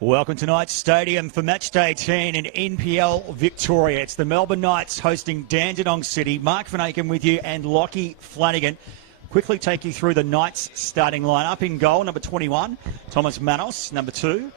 Welcome to Knights Stadium for match day 10 in NPL Victoria. It's the Melbourne Knights hosting Dandenong City. Mark Van Aken with you and Lockie Flanagan. Quickly take you through the Knights starting lineup. In goal, number 21, Thomas Manos. Number 2,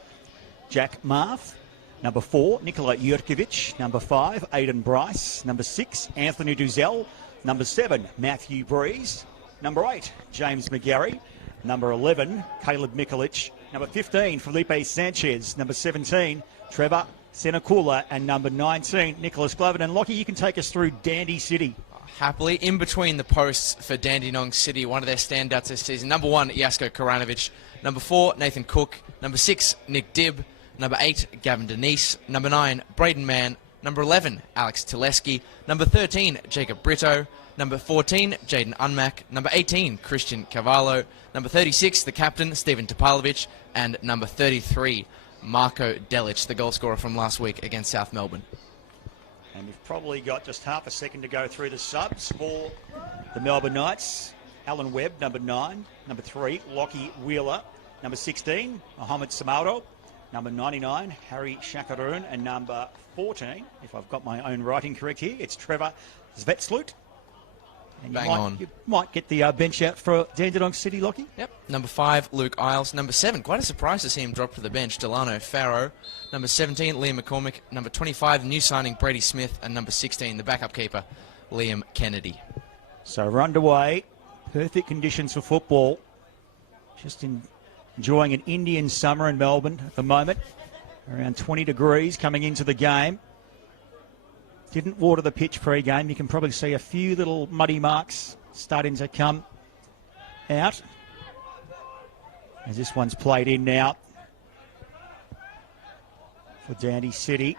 Jack Marth. Number 4, Nikola Jurkovic. Number 5, Aidan Bryce. Number 6, Anthony Duzel. Number 7, Matthew Breeze. Number 8, James McGarry. Number 11, Caleb Mikulich. Number 15, Felipe Sanchez. Number 17, Trevor Senakula. And number 19, Nicholas Glover. And Lockie, you can take us through Dandy City. Happily, in between the posts for Dandenong City, one of their standouts this season. Number 1, Jasko Karanovic. Number 4, Nathan Cook. Number 6, Nick Dibb. Number 8, Gavin Denise. Number 9, Braden Mann. Number 11, Alex Tuleski. Number 13, Jacob Brito. Number 14, Jaden Unmack. Number 18, Christian Cavallo. Number 36, the captain, Stephen Topalovic. And number 33, Marco Delic, the goal scorer from last week against South Melbourne. And we've probably got just half a second to go through the subs for the Melbourne Knights. Alan Webb, number 9. Number 3, Lockie Wheeler. Number 16, Mohamed Samaro. Number 99, Harry Shakaroon. And number 14, if I've got my own writing correct here, it's Trevor Zvetslut. And you might get the bench out for Dandenong City, Lockie. Yep. Number 5, Luke Isles. Number 7, quite a surprise to see him drop to the bench, Delano Farrow. Number 17, Liam McCormick. Number 25, the new signing, Brady Smith. And number 16, the backup keeper, Liam Kennedy. So we're underway. Perfect conditions for football. Just enjoying an Indian summer in Melbourne at the moment. Around 20 degrees coming into the game. Didn't water the pitch pre-game. You can probably see a few little muddy marks starting to come out. As this one's played in now for Dandy City.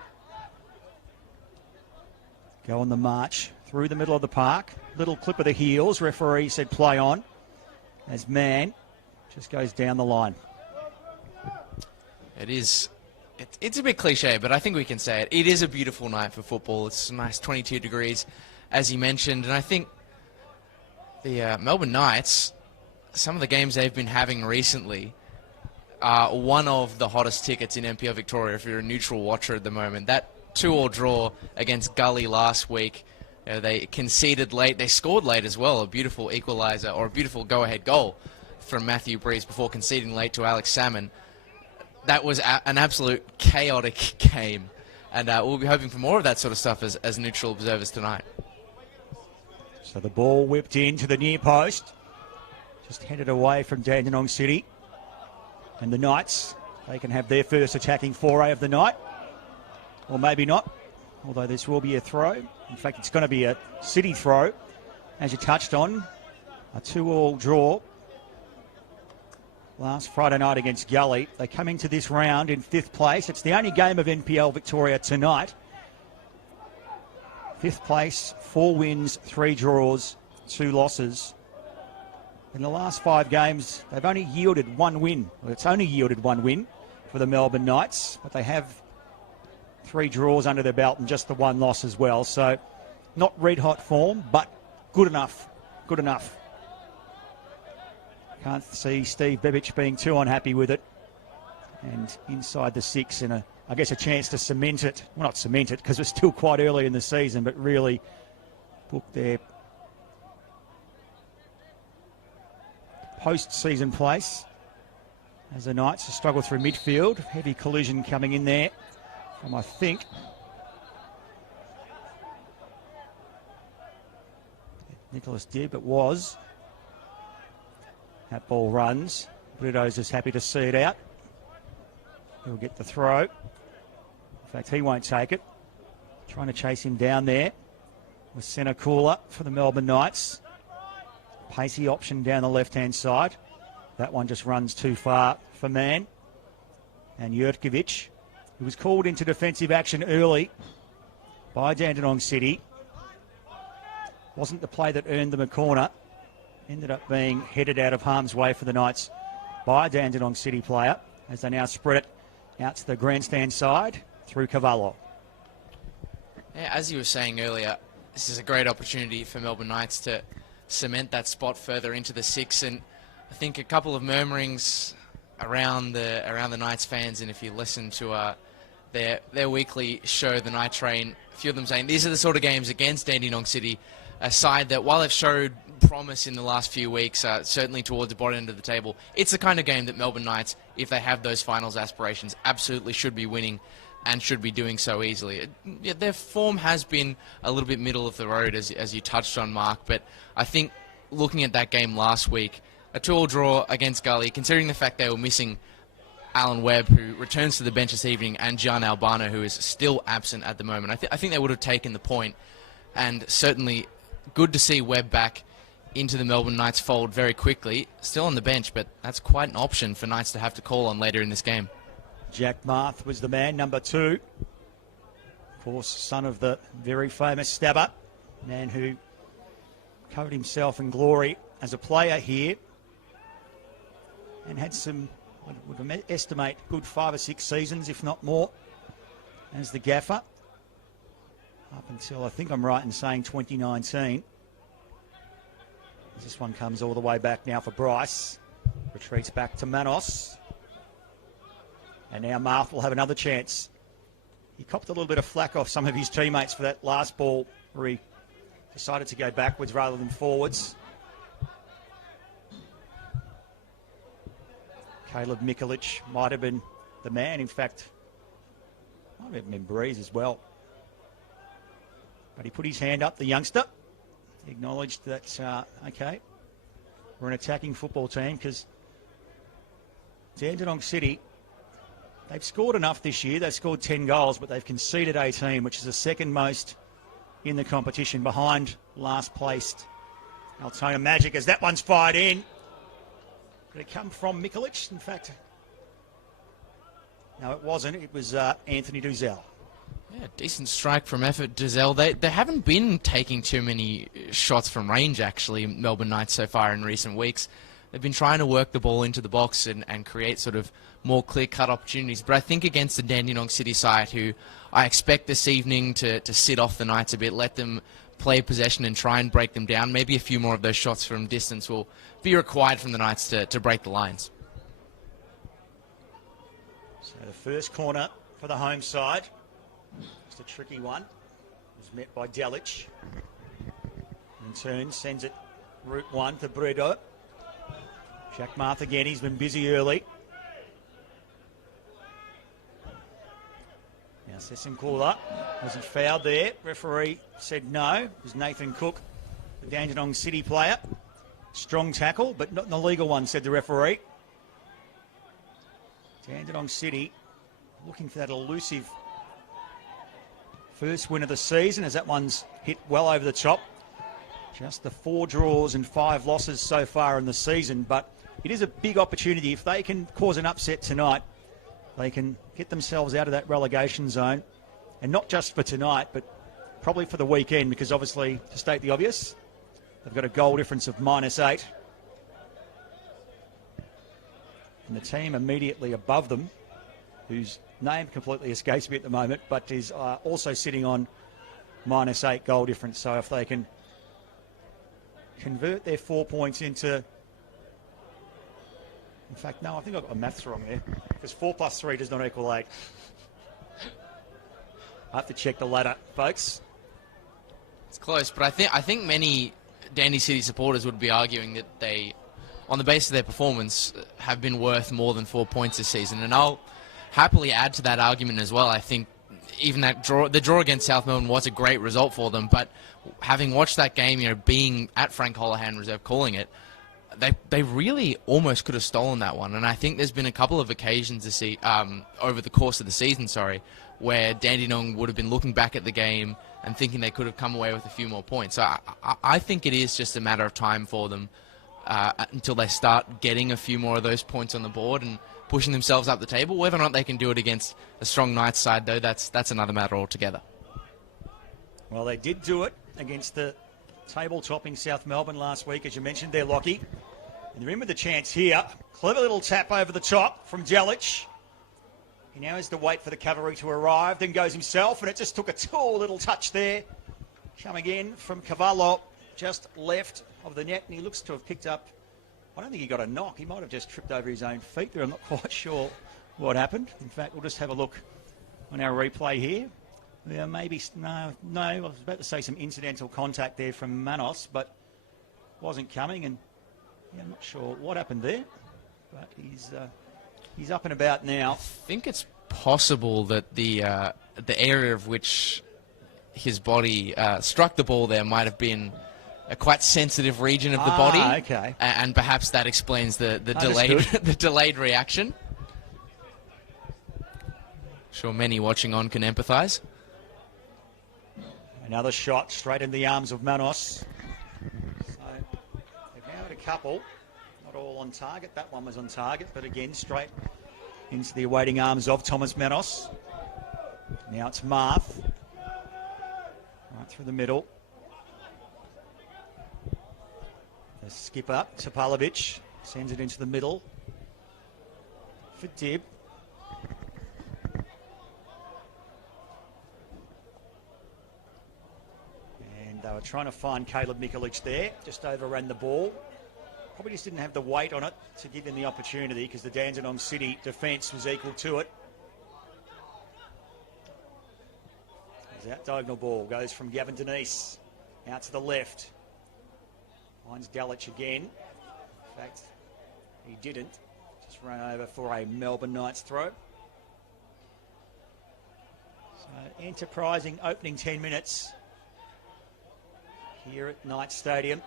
Go on the march through the middle of the park. Little clip of the heels. Referee said play on. As Mann just goes down the line. It is. It's a bit cliche, but I think we can say it. It is a beautiful night for football. It's a nice 22 degrees, as you mentioned. And I think the Melbourne Knights, some of the games they've been having recently, are one of the hottest tickets in NPL Victoria if you're a neutral watcher at the moment. That 2-2 draw against Gully last week, they conceded late. They scored late as well, a beautiful equaliser or a beautiful go-ahead goal from Matthew Breeze before conceding late to Alex Salmon. That was an absolute chaotic game, and we'll be hoping for more of that sort of stuff as neutral observers tonight. So the ball whipped into the near post, just headed away from Dandenong City. And the Knights, they can have their first attacking foray of the night, or maybe not, although this will be a throw. In fact, it's going to be a City throw, as you touched on, a 2-2 draw last Friday night against Gully. They come into this round in 5th place. It's the only game of NPL Victoria tonight. 5th place, 4 wins, 3 draws, 2 losses. In the last 5 games, they've only yielded 1 win. Well, it's only yielded 1 win for the Melbourne Knights, but they have 3 draws under their belt and just the 1 loss as well. So not red-hot form, but good enough. Good enough. Can't see Steve Bebic being too unhappy with it. And inside the 6 and I guess a chance to cement it. Well, not cement it because it's still quite early in the season, but really book their post-season place as the Knights struggle through midfield. Heavy collision coming in there from, I think, Nicholas Dibb. It was. That ball runs. Brito's just happy to see it out. He'll get the throw. In fact, he won't take it. Trying to chase him down there with Senakula for the Melbourne Knights. Pacey option down the left-hand side. That one just runs too far for Mann. And Jurkovic, who was called into defensive action early by Dandenong City. Wasn't the play that earned them a corner. Ended up being headed out of harm's way for the Knights by a Dandenong City player as they now spread it out to the grandstand side through Cavallo. Yeah, as you were saying earlier, this is a great opportunity for Melbourne Knights to cement that spot further into the 6, and I think a couple of murmurings around the Knights fans, and if you listen to their weekly show, The Night Train, a few of them saying these are the sort of games against Dandenong City, a side that, while they've showed promise in the last few weeks, certainly towards the bottom end of the table, it's the kind of game that Melbourne Knights, if they have those finals aspirations, absolutely should be winning and should be doing so easily. Their form has been a little bit middle of the road, as you touched on, Mark, but I think looking at that game last week, a 2-2 draw against Gully, considering the fact they were missing Alan Webb, who returns to the bench this evening, and Gian Albano, who is still absent at the moment, I think they would have taken the point, and certainly good to see Webb back into the Melbourne Knights fold very quickly. Still on the bench, but that's quite an option for Knights to have to call on later in this game. Jack Marth was the man, number 2. Of course, son of the very famous Stabber, man who covered himself in glory as a player here and had some, I would estimate, good 5 or 6 seasons, if not more, as the gaffer, up until, I think I'm right in saying, 2019. This one comes all the way back now for Bryce. Retreats back to Manos. And now Marth will have another chance. He copped a little bit of flack off some of his teammates for that last ball where he decided to go backwards rather than forwards. Caleb Mikulich might have been the man. In fact, might have been Breeze as well. But he put his hand up, the youngster. He acknowledged that, okay, we're an attacking football team, because Dandenong City, they've scored enough this year. They've scored 10 goals, but they've conceded 18, which is the second most in the competition, behind last placed Altona Magic, as that one's fired in. Did it come from Mikulich? In fact, no, it wasn't. It was Anthony Duzel. Yeah, decent strike from effort, Duzel. They haven't been taking too many shots from range, actually, Melbourne Knights, so far in recent weeks. They've been trying to work the ball into the box and create sort of more clear-cut opportunities. But I think against the Dandenong City side, who I expect this evening to sit off the Knights a bit, let them play possession and try and break them down, maybe a few more of those shots from distance will be required from the Knights to break the lines. So the first corner for the home side. It's a tricky one. It was met by Delic. In turn, sends it route 1 to Bredo. Jack Marth again, he's been busy early. Now Sessinkula, was he fouled there? Referee said no. It was Nathan Cook, the Dandenong City player. Strong tackle, but not an illegal one, said the referee. Dandenong City looking for that elusive first win of the season, as that one's hit well over the top. Just the 4 draws and 5 losses so far in the season, but it is a big opportunity. If they can cause an upset tonight, they can get themselves out of that relegation zone, and not just for tonight, but probably for the weekend, because obviously, to state the obvious, they've got a goal difference of -8. And the team immediately above them, whose name completely escapes me at the moment, but is also sitting on -8 goal difference. So if they can convert their 4 points into... In fact, no, I think I've got my maths wrong there, because 4 + 3 does not equal 8. I have to check the ladder, folks. It's close, but I think many Dandy City supporters would be arguing that they, on the basis of their performance, have been worth more than 4 points this season, and I'll happily add to that argument as well. I think even the draw against South Melbourne was a great result for them, but having watched that game, being at Frank Holohan Reserve calling it, they really almost could have stolen that one. And I think there's been a couple of occasions this over the course of the season, where Dandenong would have been looking back at the game and thinking they could have come away with a few more points. So I think it is just a matter of time for them until they start getting a few more of those points on the board and pushing themselves up the table. Whether or not they can do it against a strong Knights side, though, that's another matter altogether. Well, they did do it against the table-topping South Melbourne last week, as you mentioned there, Lockie. And remember the chance here. Clever little tap over the top from Delic. He now has to wait for the cavalry to arrive, then goes himself, and it just took a tall little touch there. Coming in from Cavallo, just left of the net, and he looks to have picked up I don't think he got a knock. He might have just tripped over his own feet there. I'm not quite sure what happened. In fact, we'll just have a look on our replay here. Yeah, maybe, no, I was about to say some incidental contact there from Manos, but wasn't coming, and yeah, I'm not sure what happened there, but he's up and about now. I think it's possible that the area of which his body struck the ball there might have been a quite sensitive region of the body. Okay. And perhaps that explains the delayed the delayed reaction. Sure, many watching on can empathise. Another shot straight in the arms of Manos. So they've now had a couple, not all on target. That one was on target, but again straight into the awaiting arms of Thomas Manos. Now it's Marth. Right through the middle. The skipper, Topalovic, sends it into the middle for Dib. And they were trying to find Caleb Mikulic there, just overran the ball. Probably just didn't have the weight on it to give him the opportunity because the Dandenong City defence was equal to it. That diagonal ball goes from Gavin Denise out to the left. Finds Dalic again. In fact, he didn't. Just run over for a Melbourne Knights throw. So enterprising opening 10 minutes here at Knights Stadium.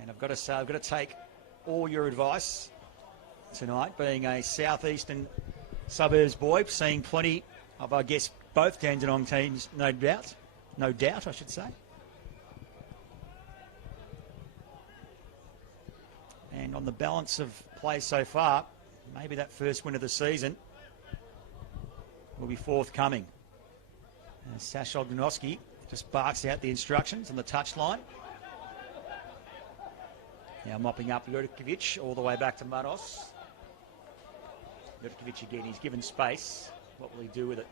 And I've got to say, I've got to take all your advice tonight, being a southeastern suburbs boy, seeing plenty of, I guess, both Dandenong teams, no doubt, I should say. And on the balance of play so far, maybe that first win of the season will be forthcoming. And Sash Ognoski just barks out the instructions on the touchline. Now mopping up Jurkovic all the way back to Manos. Jurkovic again, he's given space. What will he do with it?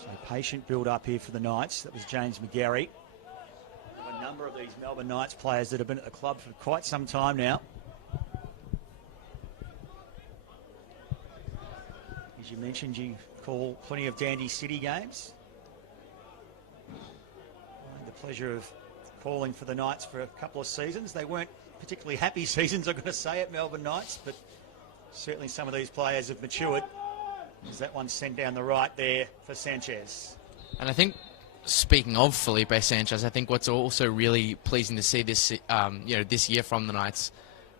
So patient build up here for the Knights. That was James McGarry. A number of these Melbourne Knights players that have been at the club for quite some time now. As you mentioned, you call plenty of Dandy City games. I had the pleasure of calling for the Knights for a couple of seasons. They weren't particularly happy seasons, I've got to say, at Melbourne Knights, but certainly some of these players have matured. There's that one sent down the right there for Sanchez. And I think, speaking of Felipe Sanchez, I think what's also really pleasing to see this, this year from the Knights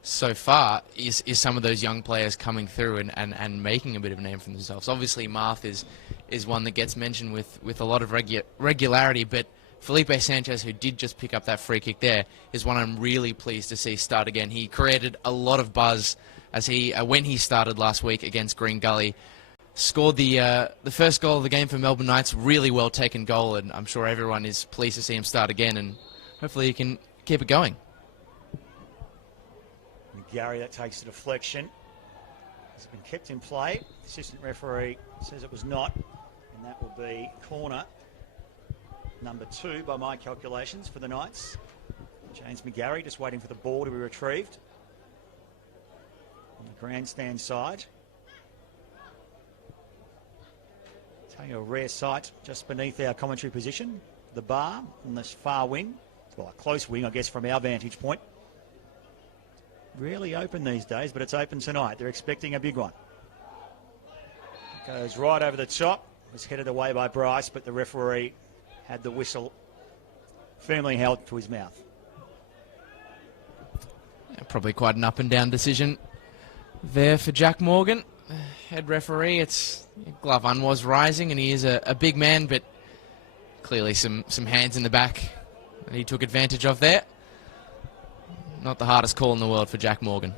so far is some of those young players coming through and making a bit of a name for themselves. Obviously, Marth is one that gets mentioned with a lot of regularity, but Felipe Sanchez, who did just pick up that free kick there, is one I'm really pleased to see start again. He created a lot of buzz as when he started last week against Green Gully. Scored the first goal of the game for Melbourne Knights. Really well taken goal, and I'm sure everyone is pleased to see him start again, and hopefully he can keep it going. Gary, that takes a deflection. Has been kept in play. The assistant referee says it was not, and that will be corner number 2 by my calculations for the Knights. James McGarry just waiting for the ball to be retrieved on the grandstand side. Tell you a rare sight just beneath our commentary position, the bar on this far wing, well, a close wing, I guess, from our vantage point. Rarely open these days, but it's open tonight. They're expecting a big one. Goes right over the top. Was headed away by Bryce, but the referee had the whistle firmly held to his mouth. Yeah, probably quite an up and down decision there for Jack Morgan, head referee. It's Glavan was rising, and he is a big man, but clearly some hands in the back that he took advantage of there. Not the hardest call in the world for Jack Morgan.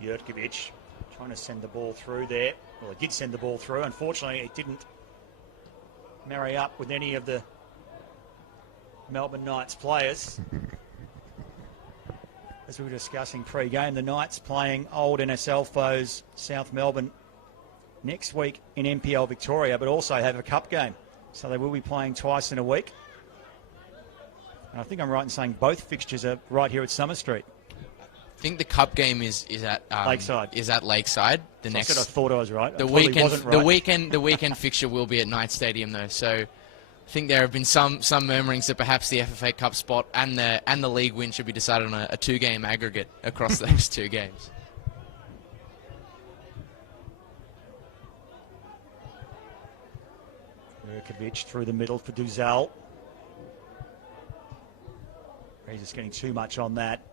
Jurkovic trying to send the ball through there. Well, it did send the ball through. Unfortunately, it didn't marry up with any of the Melbourne Knights players. as we were discussing pre-game, the Knights playing old NSL foes South Melbourne next week in NPL Victoria, but also have a cup game. So they will be playing twice in a week. And I think I'm right in saying both fixtures are right here at Summer Street. I think the cup game is at Lakeside. Is at Lakeside. I said I thought I was right. The I probably weekend, wasn't right. the weekend fixture will be at Knight Stadium though. So I think there have been some murmurings that perhaps the FFA Cup spot and the league win should be decided on a 2-game aggregate across those 2 games. Mirkovic through the middle for Duzel. He's just getting too much on that.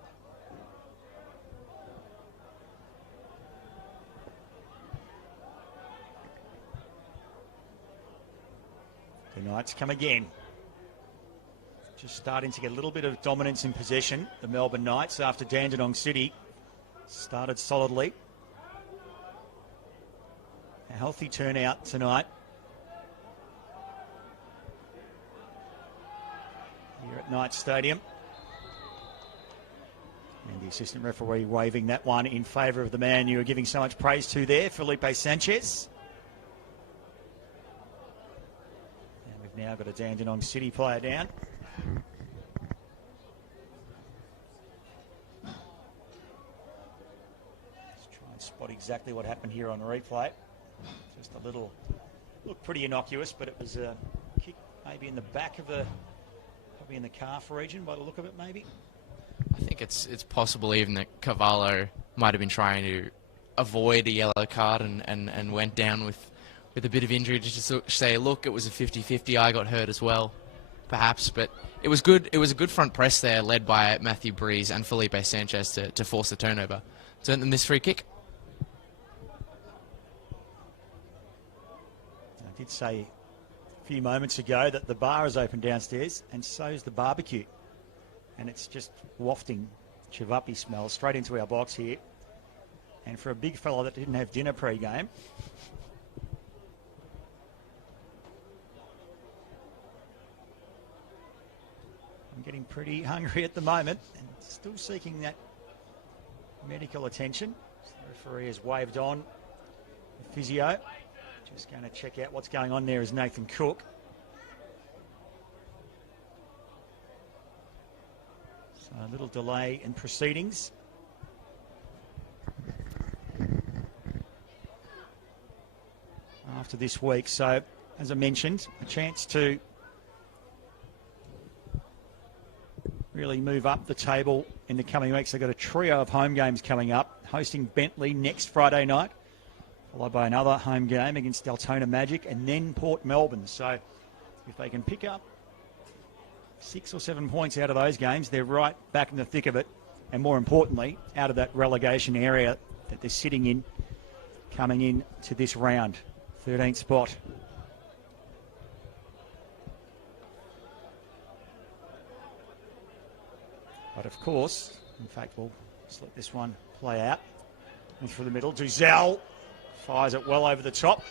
The Knights come again. Just starting to get a little bit of dominance in possession. The Melbourne Knights, after Dandenong City started solidly. A healthy turnout tonight here at Knights Stadium. And the assistant referee waving that one in favour of the man you were giving so much praise to there, Felipe Sanchez. Now got a Dandenong City player down. Let's try and spot exactly what happened here on replay. Just a little, looked pretty innocuous, but it was a kick maybe in the back of the, probably in the calf region by the look of it maybe. I think it's possible even that Cavallo might have been trying to avoid a yellow card and went down with a bit of injury to just say, look, it was a 50-50, I got hurt as well, perhaps. But it was good. It was a good front press there, led by Matthew Breeze and Felipe Sanchez to force the turnover. So in this free kick. I did say a few moments ago that the bar is open downstairs, and so is the barbecue. And it's just wafting chivapi smell straight into our box here. And for a big fella that didn't have dinner pre-game, I'm getting pretty hungry at the moment and still seeking that medical attention. The referee has waved on the physio. Just going to check out what's going on there is Nathan Cook. So a little delay in proceedings. After this week, so as I mentioned, a chance to really move up the table in the coming weeks. They've got a trio of home games coming up, hosting Bentley next Friday night, followed by another home game against Deltona Magic, and then Port Melbourne. So if they can pick up 6 or 7 points out of those games, they're right back in the thick of it, and more importantly, out of that relegation area that they're sitting in, coming in to this round, 13th spot. But of course, in fact, we'll just let this one play out. And through the middle, Duzel fires it well over the top.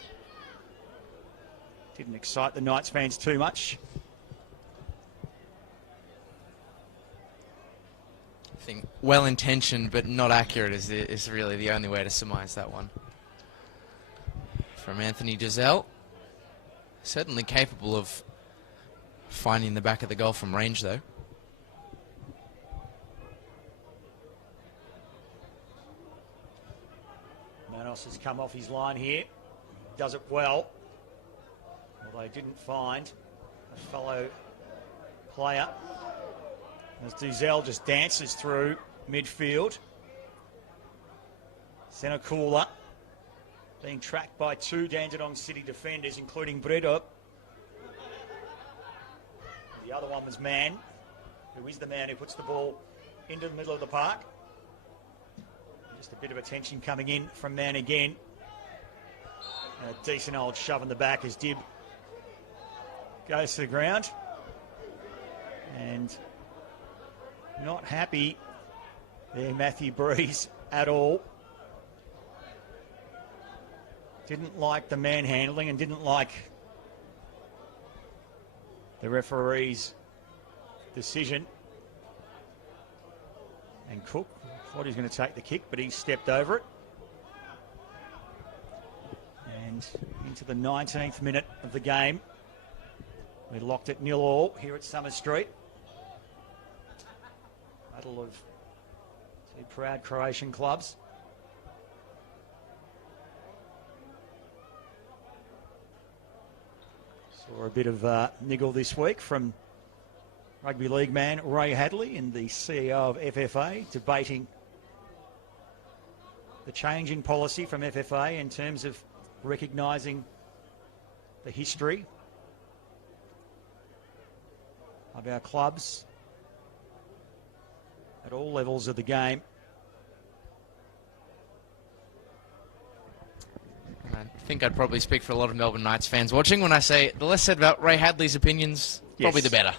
Didn't excite the Knights fans too much. I think well-intentioned but not accurate is really the only way to surmise that one. From Anthony Duzel. Certainly capable of finding the back of the goal from range, though. Manos has come off his line here. Does it well. Although didn't find a fellow player. As Duzel just dances through midfield. Senakula being tracked by 2 Dandenong City defenders, including Bredo. The other one was Mann, who is the man who puts the ball into the middle of the park. Just a bit of attention coming in from Mann again. And a decent old shove in the back as Dib goes to the ground. And not happy there, Matthew Breeze, at all. Didn't like the manhandling and didn't like the referee's decision. And Cook. Thought he was going to take the kick, but he stepped over it. And into the 19th minute of the game. We're locked at 0-0 here at Summer Street. Battle of two proud Croatian clubs. Saw a bit of niggle this week from rugby league man Ray Hadley and the CEO of FFA debating the change in policy from FFA in terms of recognising the history of our clubs at all levels of the game. I think I'd probably speak for a lot of Melbourne Knights fans watching when I say the less said about Ray Hadley's opinions, probably the better.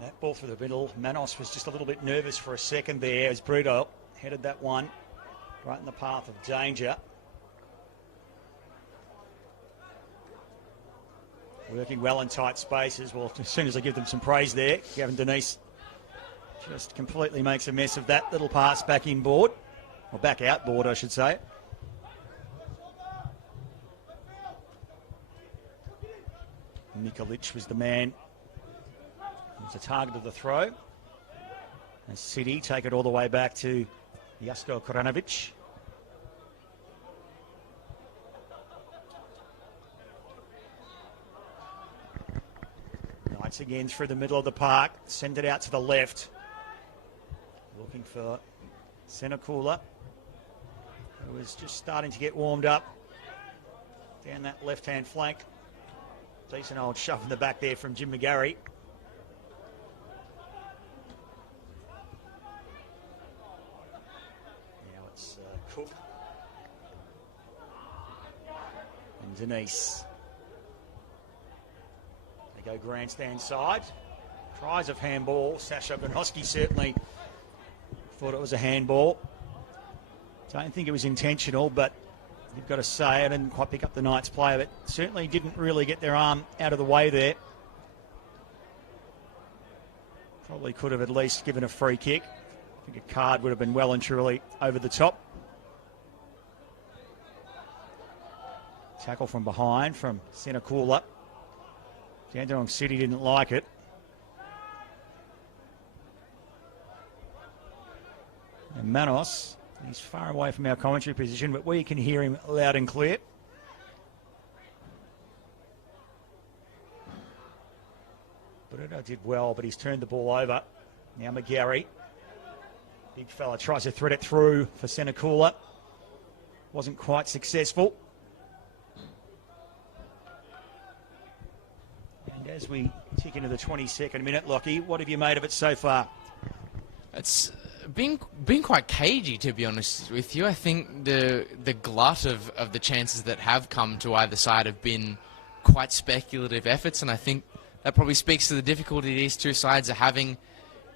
That ball through the middle. Manos was just a little bit nervous for a second there as Brito headed that one right in the path of danger. Working well in tight spaces. Well, as soon as I give them some praise there, Gavin Denise just completely makes a mess of that little pass back inboard. Or back outboard, I should say. Nikolic was the man. He was the target of the throw. And City take it all the way back to Jasko Koranovic. Knights again through the middle of the park. Send it out to the left. Looking for Senakula, who was just starting to get warmed up down that left-hand flank. Decent old shove in the back there from Jim McGarry. Now it's Cook and Denise. They go grandstand side. Tries of handball. Sasha Benoski certainly thought it was a handball. Don't think it was intentional, but you've got to say I didn't quite pick up the Knights player, but certainly didn't really get their arm out of the way there. Probably could have at least given a free kick. I think a card would have been well and truly over the top. Tackle from behind from Senakula. Dandenong City didn't like it. And Manos, he's far away from our commentary position, but we can hear him loud and clear. Bruno did well, but he's turned the ball over. Now McGarry. Big fella tries to thread it through for Senakula. Wasn't quite successful. And as we tick into the 22nd minute, Lockie, what have you made of it so far? It's been quite cagey, to be honest with you. I think the glut of the chances that have come to either side have been quite speculative efforts, and I think that probably speaks to the difficulty these two sides are having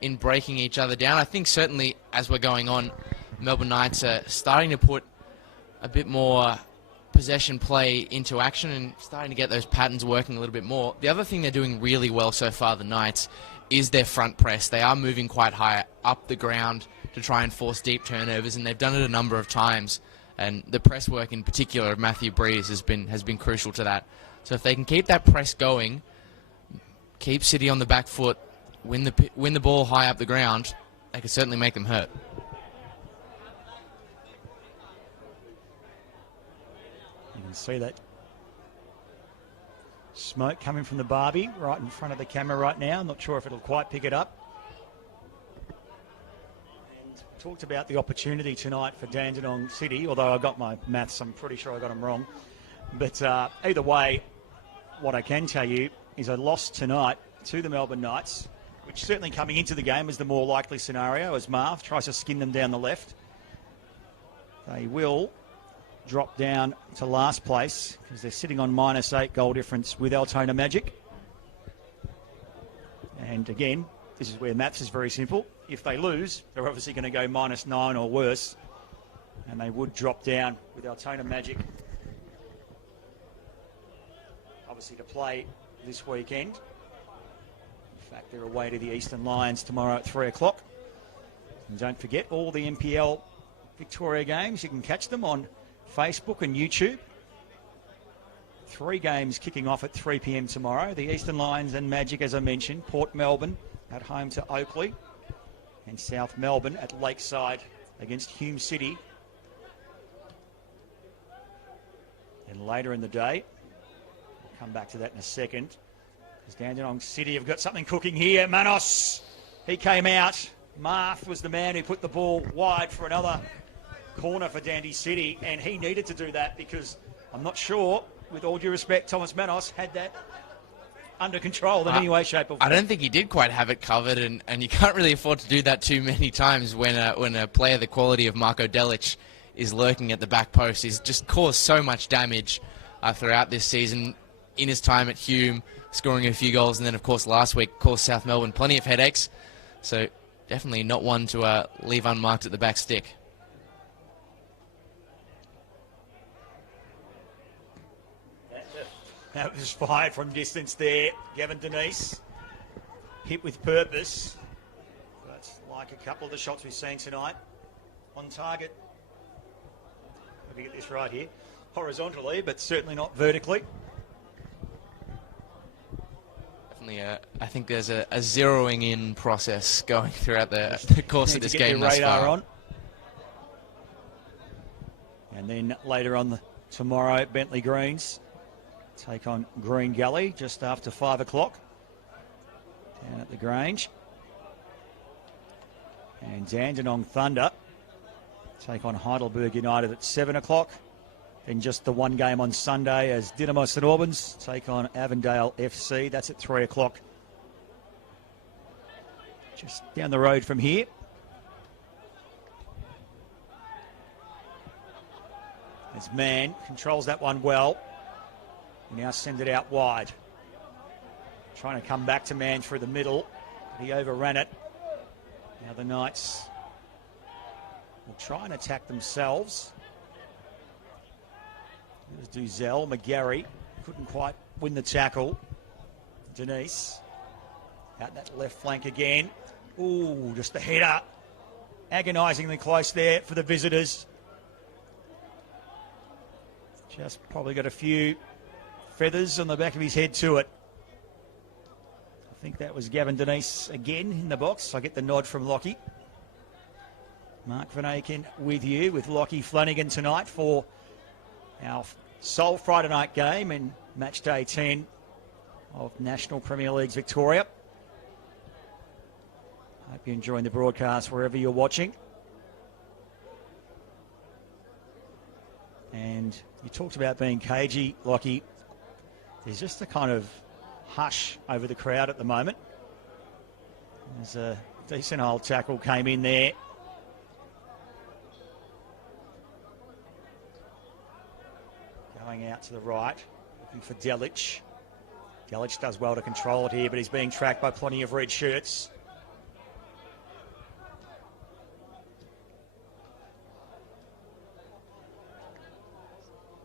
in breaking each other down. I think certainly as we're going on, Melbourne Knights are starting to put a bit more possession play into action and starting to get those patterns working a little bit more. The other thing they're doing really well so far, the Knights, is their front press. They are moving quite high up the ground to try and force deep turnovers, and they've done it a number of times. And the press work in particular of Matthew Breeze has been crucial to that. So if they can keep that press going, keep City on the back foot, win the ball high up the ground, they could certainly make them hurt. You can see that smoke coming from the Barbie right in front of the camera right now. I'm not sure if it'll quite pick it up. And talked about the opportunity tonight for Dandenong City, although I got my maths, I'm pretty sure I got them wrong. But either way, what I can tell you is a loss tonight to the Melbourne Knights, which certainly coming into the game is the more likely scenario as Marv tries to skin them down the left. They will drop down to last place because they're sitting on -8 goal difference with Altona Magic. And again, this is where maths is very simple. If they lose, they're obviously going to go -9 or worse, and they would drop down with Altona Magic obviously to play this weekend In fact, they're away to the Eastern Lions tomorrow at 3 o'clock. And don't forget, all the NPL Victoria games, you can catch them on Facebook and YouTube. 3 games kicking off at 3 p.m. tomorrow. The Eastern Lions and Magic, as I mentioned. Port Melbourne at home to Oakley. And South Melbourne at Lakeside against Hume City. And later in the day, we'll come back to that in a second, because Dandenong City have got something cooking here. Manos, he came out. Marth was the man who put the ball wide for another corner for Dandy City, and he needed to do that because I'm not sure, with all due respect, Thomas Manos had that under control in any way, shape or form. I don't think he did quite have it covered, and you can't really afford to do that too many times when a player the quality of Marko Delic is lurking at the back post. He's just caused so much damage throughout this season in his time at Hume, scoring a few goals, and then, of course, last week caused South Melbourne plenty of headaches. So definitely not one to leave unmarked at the back stick. That was fired from distance there. Gavin Denise hit with purpose. That's like a couple of the shots we've seen tonight. On target. Let me get this right here. Horizontally, but certainly not vertically. Definitely, I think there's a zeroing in process going throughout the course of this game thus far. On. And then later on tomorrow, Bentley Greens take on Green Gully just after 5 o'clock down at the Grange. And Dandenong Thunder take on Heidelberg United at 7 o'clock. Then just the one game on Sunday as Dynamo St Albans take on Avondale FC. That's at 3 o'clock. Just down the road from here. As Mann controls that one well. Now send it out wide. Trying to come back to Mann through the middle. But he overran it. Now the Knights will try and attack themselves. It was Duzell. McGarry couldn't quite win the tackle. Denise out that left flank again. Ooh, just the header. Agonisingly close there for the visitors. Just probably got a few feathers on the back of his head to it. I think that was Gavin Denise again in the box. I get the nod from Lockie. Mark Van Aken with you, with Lockie Flanagan tonight for our sole Friday night game in match day 10 of National Premier Leagues Victoria. Hope you're enjoying the broadcast wherever you're watching. And you talked about being cagey, Lockie. There's just a kind of hush over the crowd at the moment. There's a decent old tackle came in there. Going out to the right, looking for Delic. Delic does well to control it here, but he's being tracked by plenty of red shirts.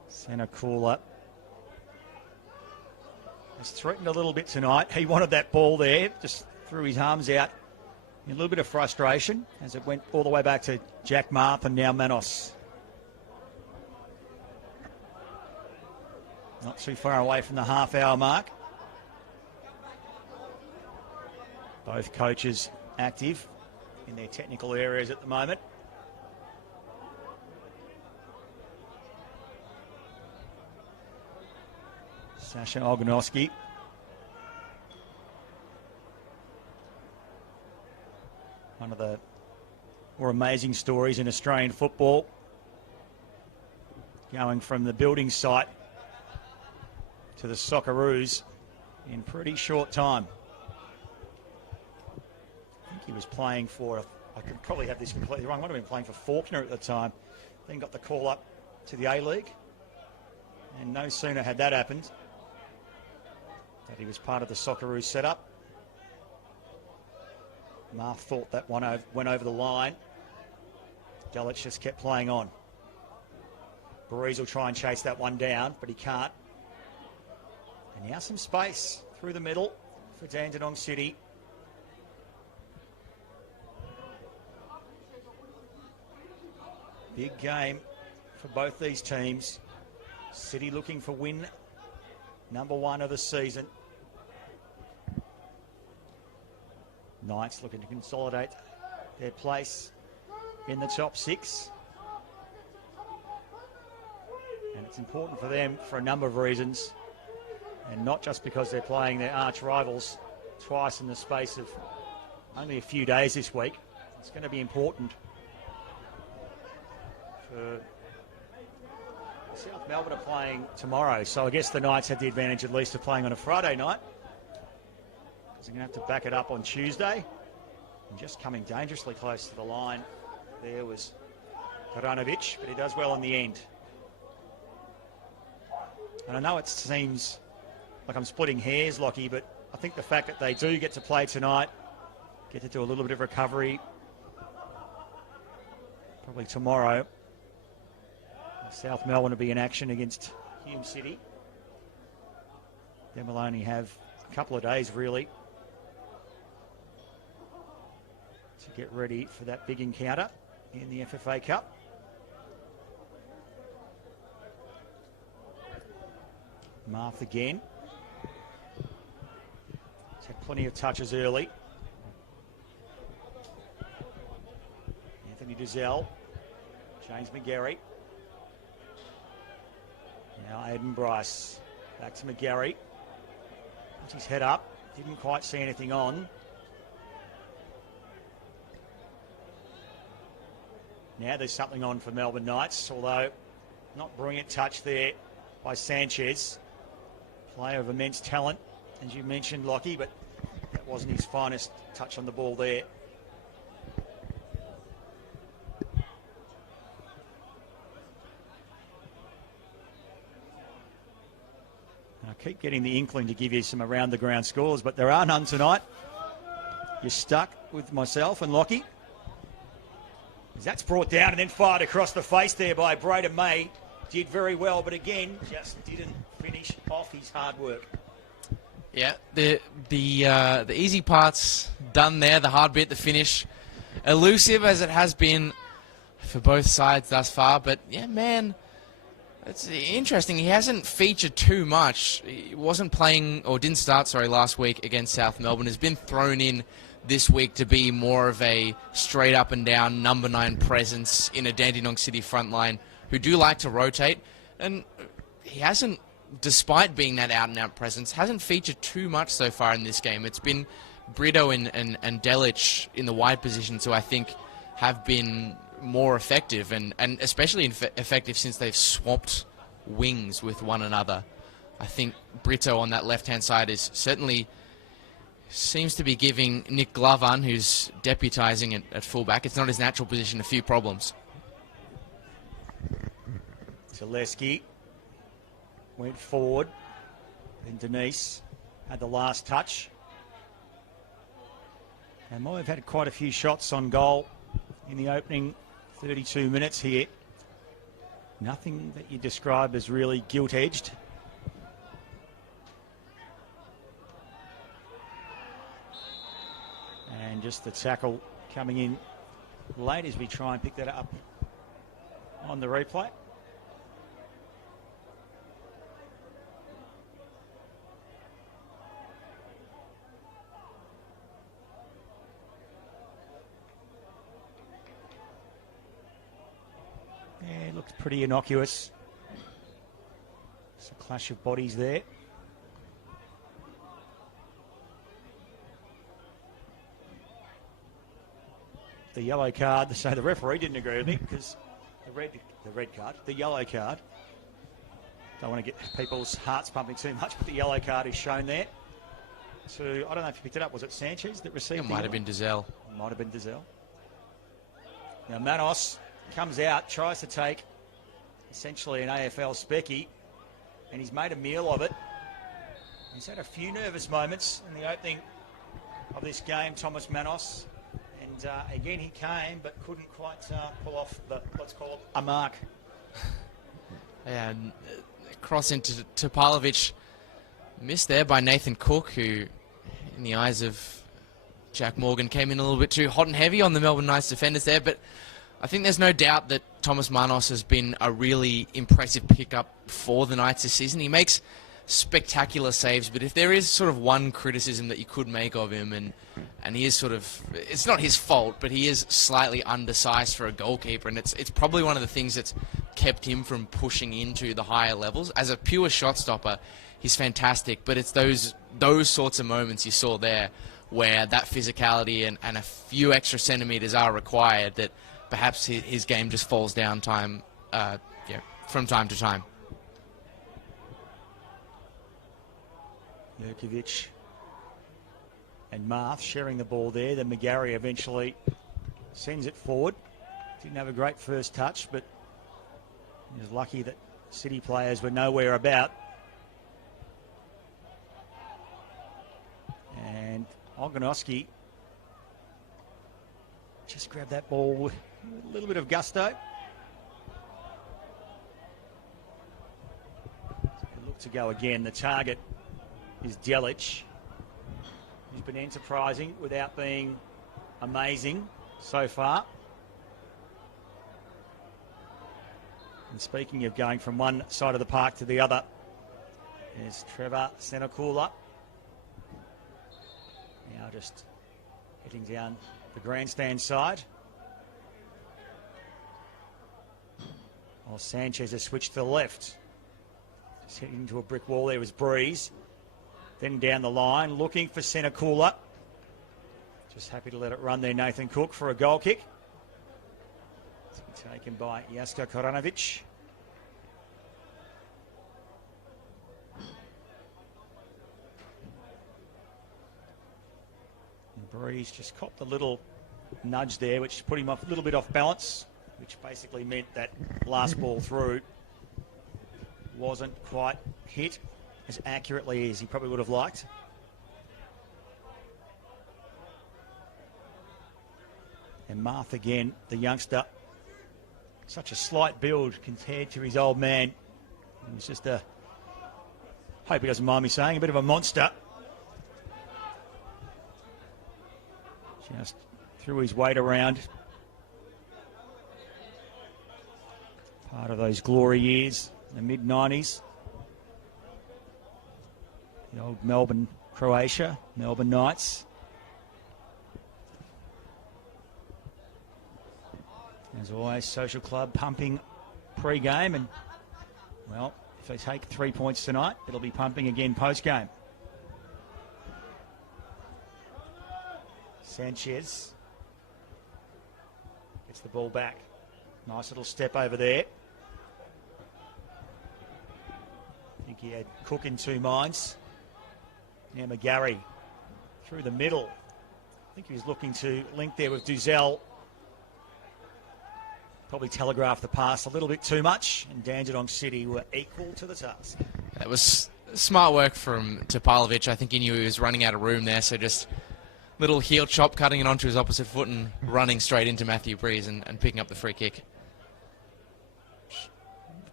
Centre cooler has threatened a little bit tonight. He wanted that ball there, just threw his arms out in a little bit of frustration as it went all the way back to Jack Marth and now Manos. Not too far away from the half-hour mark. Both coaches active in their technical areas at the moment. Sasha Ognoski. One of the more amazing stories in Australian football. Going from the building site to the Socceroos in pretty short time. I think he was playing for, I could probably have this completely wrong, might have been playing for Faulkner at the time. Then got the call up to the A-League. And no sooner had that happened that he was part of the Socceroos setup. Marth thought that one went over the line. Delic just kept playing on. Breeze will try and chase that one down, but he can't. And now some space through the middle for Dandenong City. Big game for both these teams. City looking for win number 1 of the season. Knights looking to consolidate their place in the top 6. And it's important for them for a number of reasons. And not just because they're playing their arch rivals twice in the space of only a few days this week. It's going to be important for South Melbourne are playing tomorrow. So I guess the Knights had the advantage at least of playing on a Friday night. Because they're going to have to back it up on Tuesday. And just coming dangerously close to the line there was Karanovic, but he does well in the end. And I know it seems like I'm splitting hairs, Lockie, but I think the fact that they do get to play tonight, get to do a little bit of recovery, probably tomorrow, South Melbourne will be in action against Hume City. Then we'll only have a couple of days, really, to get ready for that big encounter in the FFA Cup. Marth again. He's had plenty of touches early. Anthony Dizelle. James McGarry. Now Aidan Bryce. Back to McGarry. Puts his head up. Didn't quite see anything on. Now there's something on for Melbourne Knights, although not brilliant touch there by Sanchez. Player of immense talent, as you mentioned, Lockie, but that wasn't his finest touch on the ball there. I keep getting the inkling to give you some around the ground scores, but there are none tonight. You're stuck with myself and Lockie. That's brought down and then fired across the face there by Braden May. Did very well, but again, just didn't finish off his hard work. Yeah, the easy part's done there, the hard bit, the finish. Elusive as it has been for both sides thus far, but yeah, man, it's interesting. He hasn't featured too much. He wasn't playing, or didn't start, sorry, last week against South Melbourne. Has been thrown in this week to be more of a straight up and down number 9 presence in a Dandenong City front line who do like to rotate. And he hasn't, despite being that out and out presence, hasn't featured too much so far in this game. It's been Brito and Delic in the wide positions who I think have been more effective and especially effective since they've swapped wings with one another. I think Brito on that left-hand side is certainly seems to be giving Nick Glovan, who's deputising at fullback, it's not his natural position, a few problems. Zaleski went forward, and Denise had the last touch. And we've had quite a few shots on goal in the opening 32 minutes here. Nothing that you describe as really gilt-edged. And just the tackle coming in late as we try and pick that up on the replay. Yeah, it looks pretty innocuous. It's a clash of bodies there. The yellow card, so the referee didn't agree with me because the yellow card. Don't want to get people's hearts pumping too much, but the yellow card is shown there. So I don't know if you picked it up. Was it Sanchez that received it? It might have been Dizelle. Might have been Dizelle. Now Manos comes out, tries to take essentially an AFL specky, and he's made a meal of it. He's had a few nervous moments in the opening of this game, Thomas Manos. And again, he came, but couldn't quite pull off the, let's call it, a mark. And cross into Topalovic. Missed there by Nathan Cook, who, in the eyes of Jack Morgan, came in a little bit too hot and heavy on the Melbourne Knights defenders there. But I think there's no doubt that Thomas Manos has been a really impressive pickup for the Knights this season. He makes spectacular saves, but if there is sort of one criticism that you could make of him, and he is sort of, it's not his fault, but he is slightly undersized for a goalkeeper, and it's probably one of the things that's kept him from pushing into the higher levels. As a pure shot stopper, he's fantastic, but it's those sorts of moments you saw there where that physicality and a few extra centimetres are required, that perhaps his game just falls down from time to time. Jurkovic and Marth sharing the ball there. Then McGarry eventually sends it forward. Didn't have a great first touch, but he was lucky that City players were nowhere about. And Ogonowski just grabbed that ball with a little bit of gusto. Look to go again. The target is Djelic, who's been enterprising without being amazing so far. And speaking of going from one side of the park to the other, there's Trevor Senakula. Now just heading down the grandstand side. While Sanchez has switched to the left. Just heading into a brick wall there was Breeze. Then down the line, looking for Senakula. Just happy to let it run there, Nathan Cook, for a goal kick. It's taken by Jasko Koranovic. And Breeze just copped a little nudge there, which put him off a little bit off balance, which basically meant that last ball through wasn't quite hit as accurately as he probably would have liked. And Marth again, the youngster, such a slight build compared to his old man. He's just hope he doesn't mind me saying, a bit of a monster. Just threw his weight around. Part of those glory years, the mid-90s. The old Melbourne, Croatia, Melbourne Knights. As always, Social Club pumping pre-game, and, well, if they take 3 points tonight, it'll be pumping again post-game. Sanchez gets the ball back. Nice little step over there. I think he had Cook in two minds. Now McGarry through the middle. I think he was looking to link there with Duzel. Probably telegraphed the pass a little bit too much, and Dandenong City were equal to the task. That was smart work from Topalovic. I think he knew he was running out of room there, so just little heel chop, cutting it onto his opposite foot and running straight into Matthew Breeze and picking up the free kick.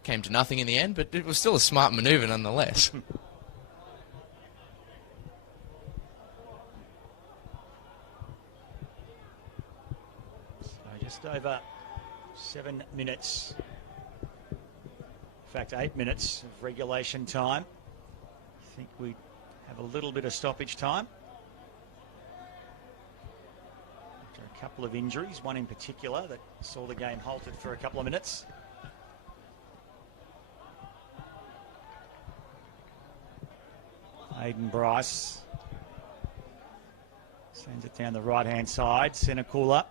Came to nothing in the end, but it was still a smart manoeuvre nonetheless. Just over 7 minutes, in fact 8 minutes of regulation time. I think we have a little bit of stoppage time. After a couple of injuries, one in particular that saw the game halted for a couple of minutes. Aidan Bryce sends it down the right-hand side. Senakula.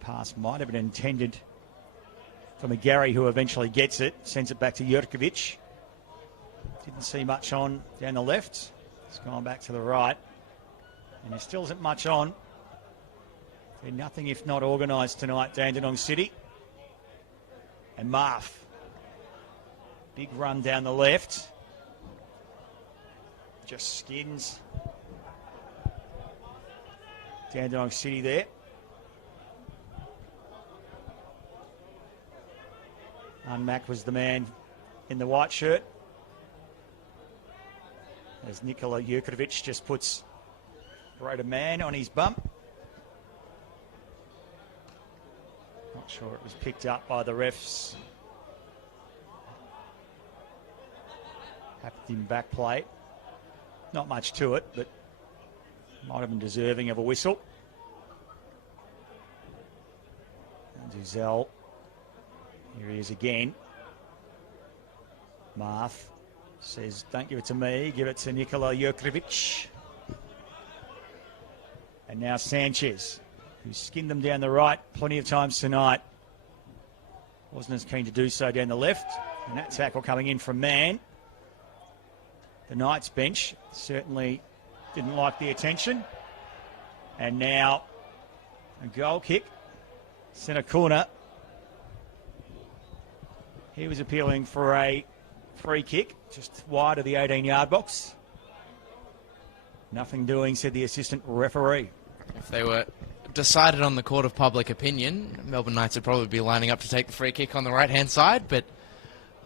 Pass might have been intended for McGarry, who eventually gets it, sends it back to Jurkovic. Didn't see much on down the left. It's gone back to the right. And there still isn't much on. They're nothing if not organised tonight, Dandenong City. And Marth. Big run down the left. Just skins Dandenong City there. Unmack was the man in the white shirt, as Nikola Jurkovic just puts Broda Man on his bump. Sure, it was picked up by the refs. Tapped in back plate. Not much to it, but might have been deserving of a whistle. And Duzel. Here he is again. Marth says, don't give it to me, give it to Nikola Jurkovic. And now Sanchez, who skinned them down the right plenty of times tonight. Wasn't as keen to do so down the left. And that tackle coming in from Mann. The Knights bench certainly didn't like the attention. And now a goal kick. Centre corner. He was appealing for a free kick, just wide of the 18-yard box. Nothing doing, said the assistant referee. If they were decided on the court of public opinion, Melbourne Knights would probably be lining up to take the free kick on the right-hand side, but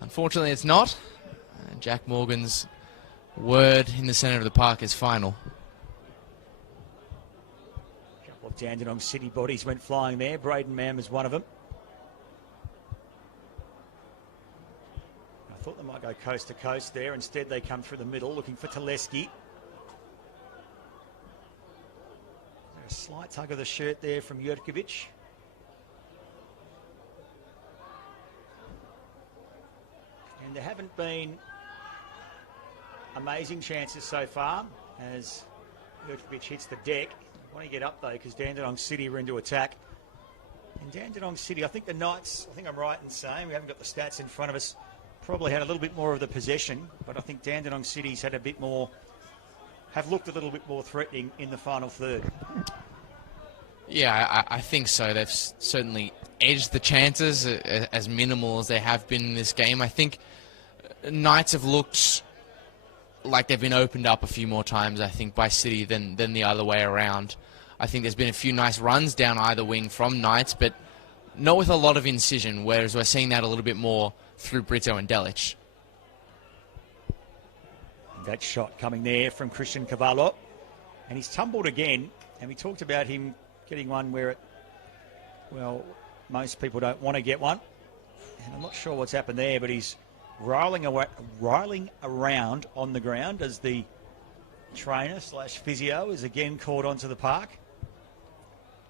unfortunately it's not. Jack Morgan's word in the centre of the park is final. A couple of Dandenong City bodies went flying there. Braden Mam is one of them. I thought they might go coast to coast there. Instead, they come through the middle looking for Teleski. A slight tug of the shirt there from Jurkovic. And there haven't been amazing chances so far as Jurkovic hits the deck. I want to get up though because Dandenong City are into attack. And Dandenong City, I think the Knights, I think I'm right in saying, we haven't got the stats in front of us, probably had a little bit more of the possession, but I think Dandenong City's had a bit more, have looked a little bit more threatening in the final third. Yeah, I think so. They've certainly edged the chances as minimal as they have been in this game. I think Knights have looked like they've been opened up a few more times, I think, by City than the other way around. I think there's been a few nice runs down either wing from Knights, but not with a lot of incision, whereas we're seeing that a little bit more through Brito and Delic. That shot coming there from Christian Cavallo. And he's tumbled again, and we talked about him getting one where it, well, most people don't want to get one. And I'm not sure what's happened there, but he's rolling around on the ground as the trainer / physio is again called onto the park.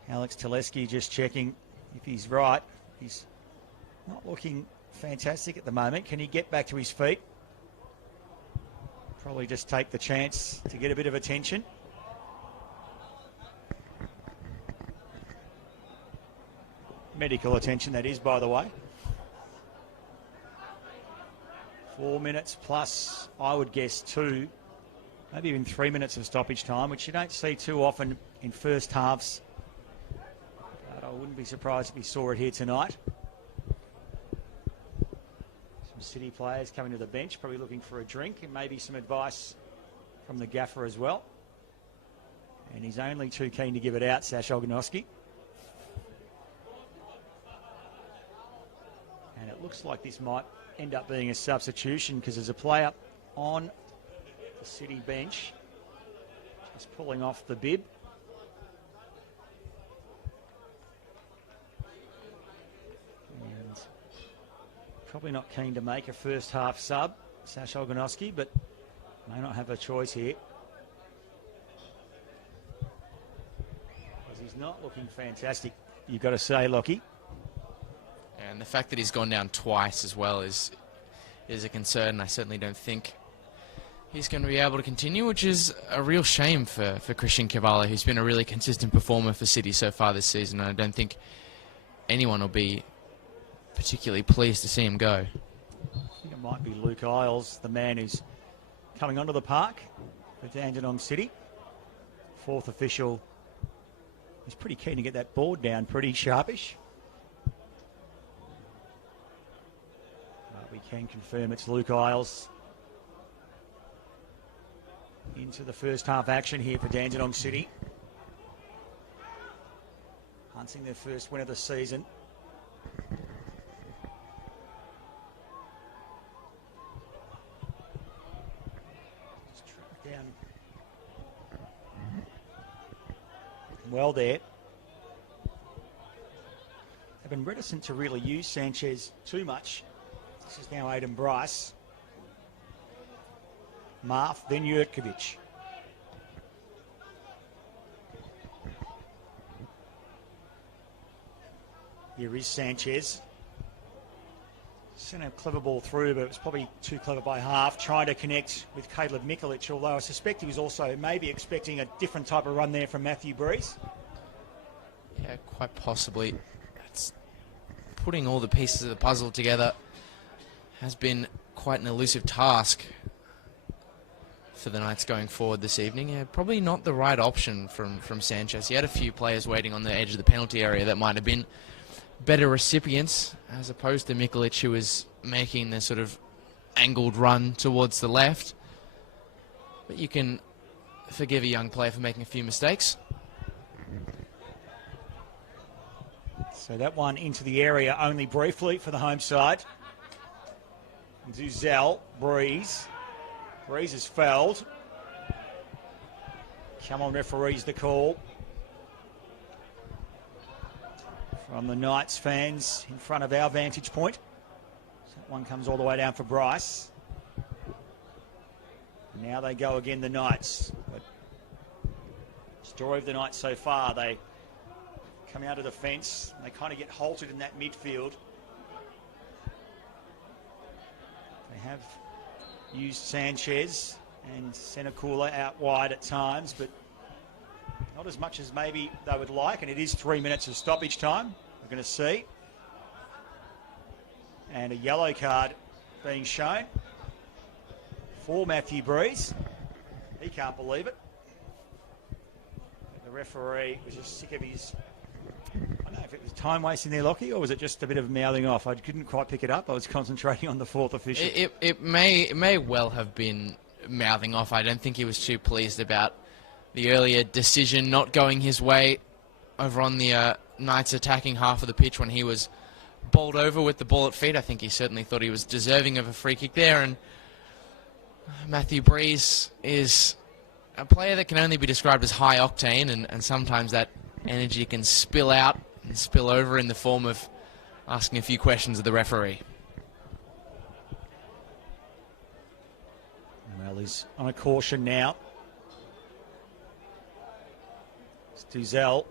Alex Teleski just checking if he's right. He's not looking fantastic at the moment. Can he get back to his feet? Probably just take the chance to get a bit of attention. Medical attention, that is, by the way. 4 minutes plus, I would guess, 2, maybe even 3 minutes of stoppage time, which you don't see too often in first halves. But I wouldn't be surprised if we saw it here tonight. Some City players coming to the bench, probably looking for a drink and maybe some advice from the gaffer as well. And he's only too keen to give it out, Sash Oganoski. And it looks like this might end up being a substitution because there's a player on the City bench just pulling off the bib. And probably not keen to make a first half sub, Sash Oganoski, but may not have a choice here. Because he's not looking fantastic, you've got to say, Lockie. And the fact that he's gone down twice as well is a concern. I certainly don't think he's going to be able to continue, which is a real shame for Christian Cavallo, who's been a really consistent performer for City so far this season. I don't think anyone will be particularly pleased to see him go. I think it might be Luke Isles, the man who's coming onto the park for Dandenong City. Fourth official. He's pretty keen to get that board down pretty sharpish. We can confirm it's Luke Isles into the first half action here for Dandenong City. Hunting their first win of the season. Just track down well there. been reticent to really use Sanchez too much. This is now Aidan Bryce. Marth, then Jurkovic. Here is Sanchez. Sent a clever ball through, but it was probably too clever by half, trying to connect with Caleb Mikulich, although I suspect he was also maybe expecting a different type of run there from Matthew Breeze. Yeah, quite possibly. It's putting all the pieces of the puzzle together has been quite an elusive task for the Knights going forward this evening. Yeah, probably not the right option from Sanchez. He had a few players waiting on the edge of the penalty area that might have been better recipients, as opposed to Mikulich, who was making the sort of angled run towards the left. But you can forgive a young player for making a few mistakes. So that one into the area only briefly for the home side. Duzel, Breeze. Breeze is fouled. Come on, referees, the call. From the Knights fans in front of our vantage point. So that one comes all the way down for Bryce. Now they go again, the Knights. But story of the Knights so far, they come out of the fence, and they kind of get halted in that midfield. They have used Sanchez and Senakula out wide at times, but not as much as maybe they would like, and it is 3 minutes of stoppage time. We're going to see. And a yellow card being shown for Matthew Breeze. He can't believe it. The referee was just sick of his... I don't know if it was time wasting there, Lockie, or was it just a bit of mouthing off? I couldn't quite pick it up. I was concentrating on the fourth official. It may well have been mouthing off. I don't think he was too pleased about the earlier decision not going his way over on the Knights attacking half of the pitch when he was bowled over with the ball at feet. I think he certainly thought he was deserving of a free kick there, and Matthew Breeze is a player that can only be described as high octane, and sometimes that energy can spill out and spill over in the form of asking a few questions of the referee. Well, he's on a caution now. It's Duzel.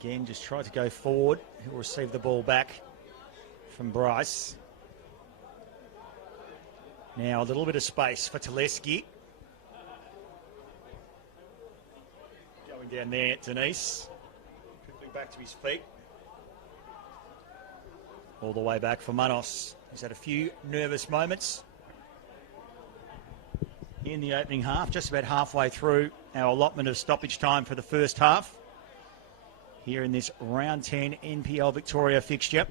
Again, just try to go forward. He'll receive the ball back from Bryce. Now a little bit of space for Teleski. Going down there, Denise. Quickly back to his feet. All the way back for Manos. He's had a few nervous moments in the opening half, just about halfway through our allotment of stoppage time for the first half here in this round 10 NPL Victoria fixture.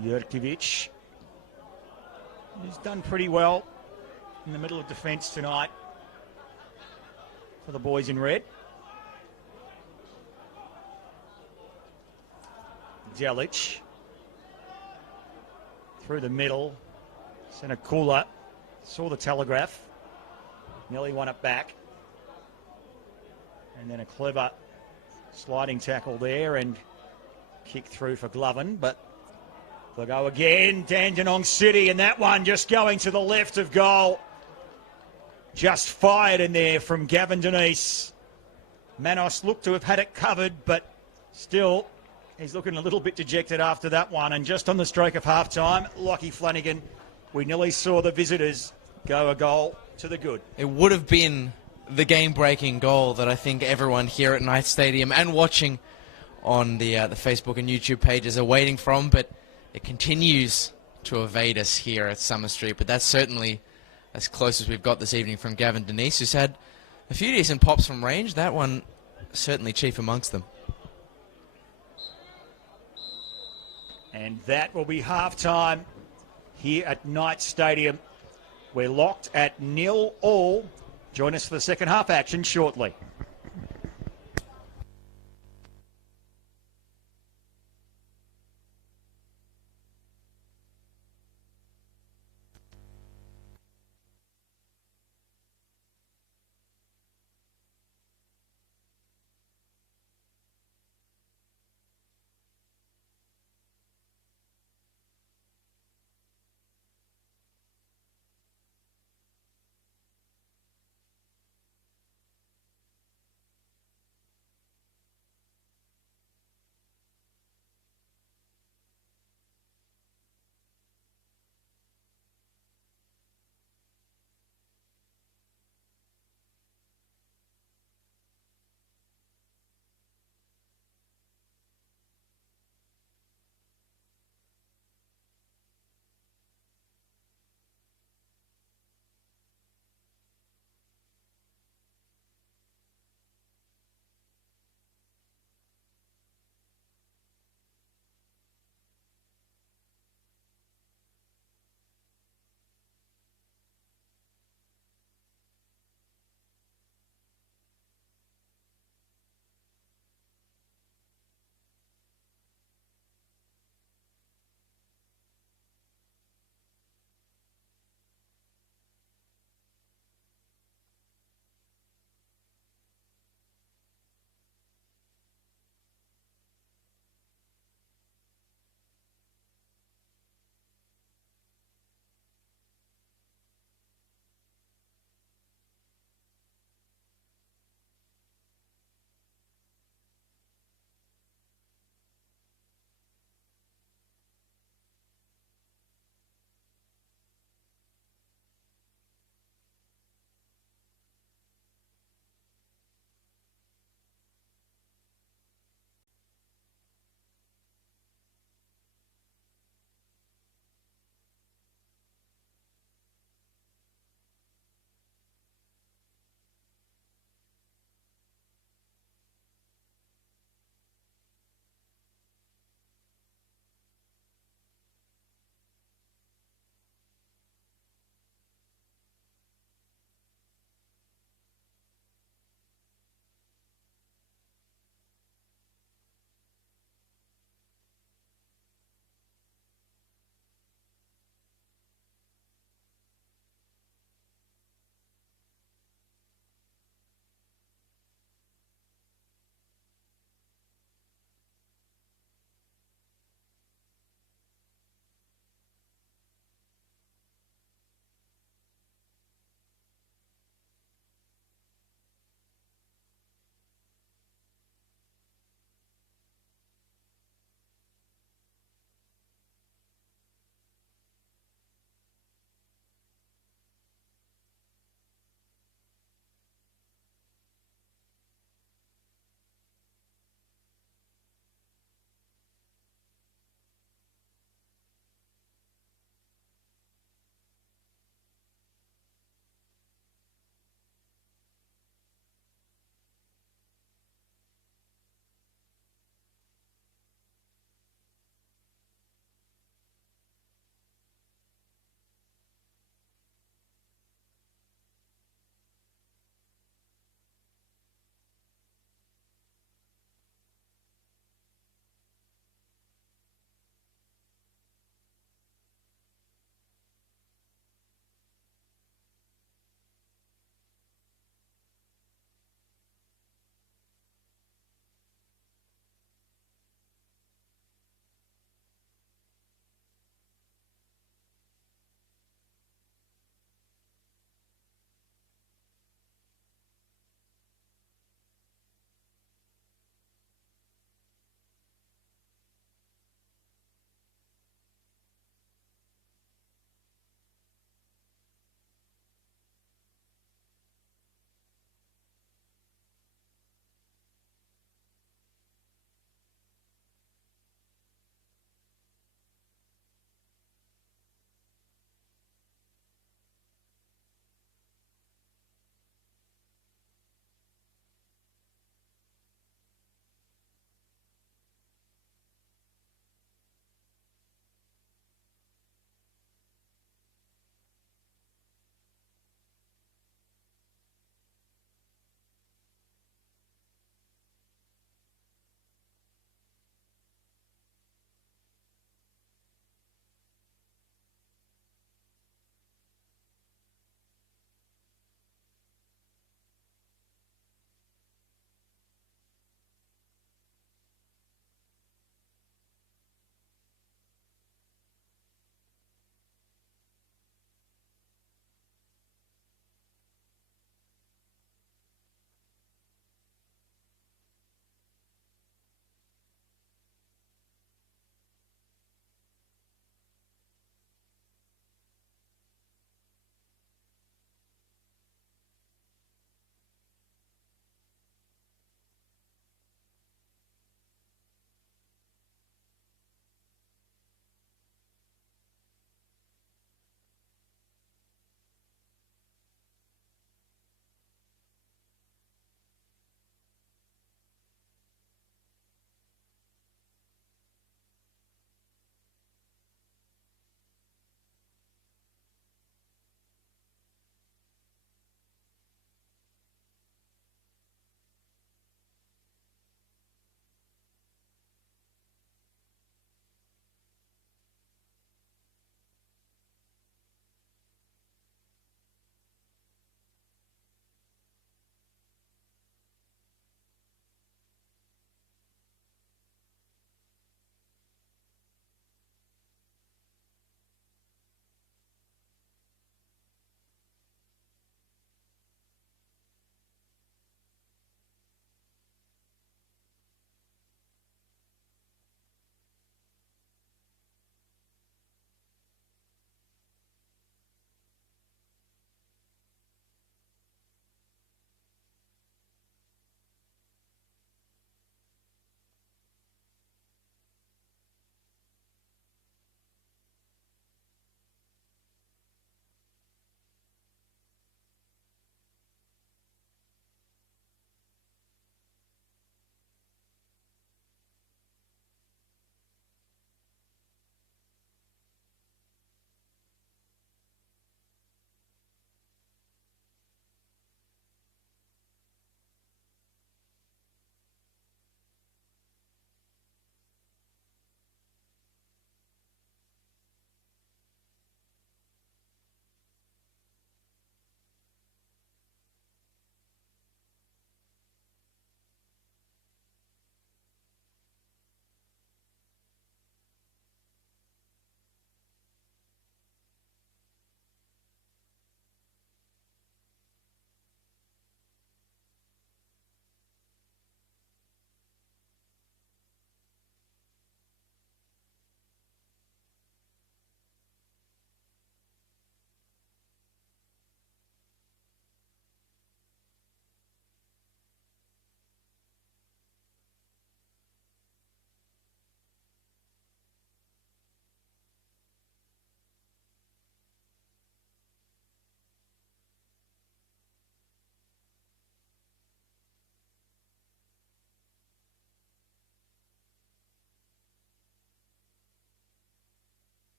Jurkovic has done pretty well in the middle of defence tonight for the boys in red. Delic through the middle. Senakula saw the telegraph. Nearly won it back. And then a clever sliding tackle there and kick through for Gloven. But they'll go again. Dandenong City, and that one just going to the left of goal. Just fired in there from Gavin Denise. Manos looked to have had it covered, but still he's looking a little bit dejected after that one. And just on the stroke of half-time, Lockie Flanagan, we nearly saw the visitors go a goal to the good. It would have been the game-breaking goal that I think everyone here at Knights Stadium and watching on the Facebook and YouTube pages are waiting from, but it continues to evade us here at Summer Street. But that's certainly as close as we've got this evening from Gavin Denise, who's had a few decent pops from range. That one certainly chief amongst them. And that will be half-time here at Knights Stadium. We're locked at 0-0. Join us for the second half action shortly.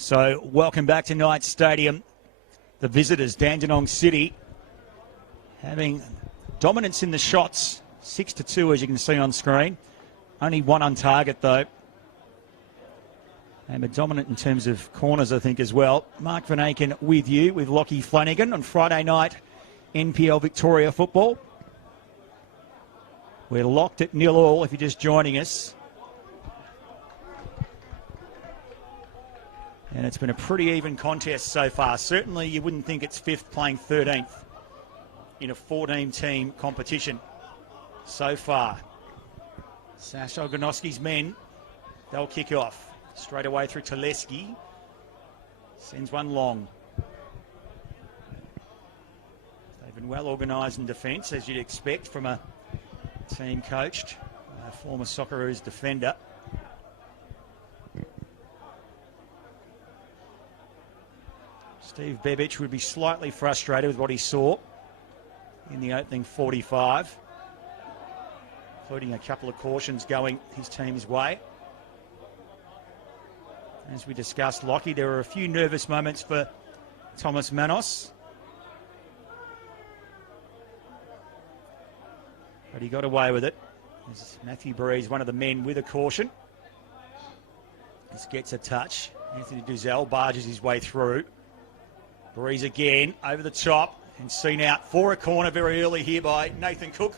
So welcome back to Knights Stadium. The visitors, Dandenong City, having dominance in the shots, 6-2 as you can see on screen. Only one on target though. And are dominant in terms of corners, I think, as well. Mark Van Aken with you, with Lockie Flanagan on Friday night NPL Victoria football. We're locked at 0-0 if you're just joining us. And it's been a pretty even contest so far. Certainly you wouldn't think it's 5th playing 13th in a 14-team competition so far. Sash Ogonoski's men, they'll kick off. Straight away through Tuleski. Sends one long. They've been well organised in defence, as you'd expect from a team coached, a former Socceroos defender. Steve Bebic would be slightly frustrated with what he saw in the opening 45, including a couple of cautions going his team's way. As we discussed, Lockie, there were a few nervous moments for Thomas Manos. But he got away with it. As Matthew Breeze, one of the men with a caution. This gets a touch. Anthony Duzel barges his way through. Breeze again, over the top, and seen out for a corner very early here by Nathan Cook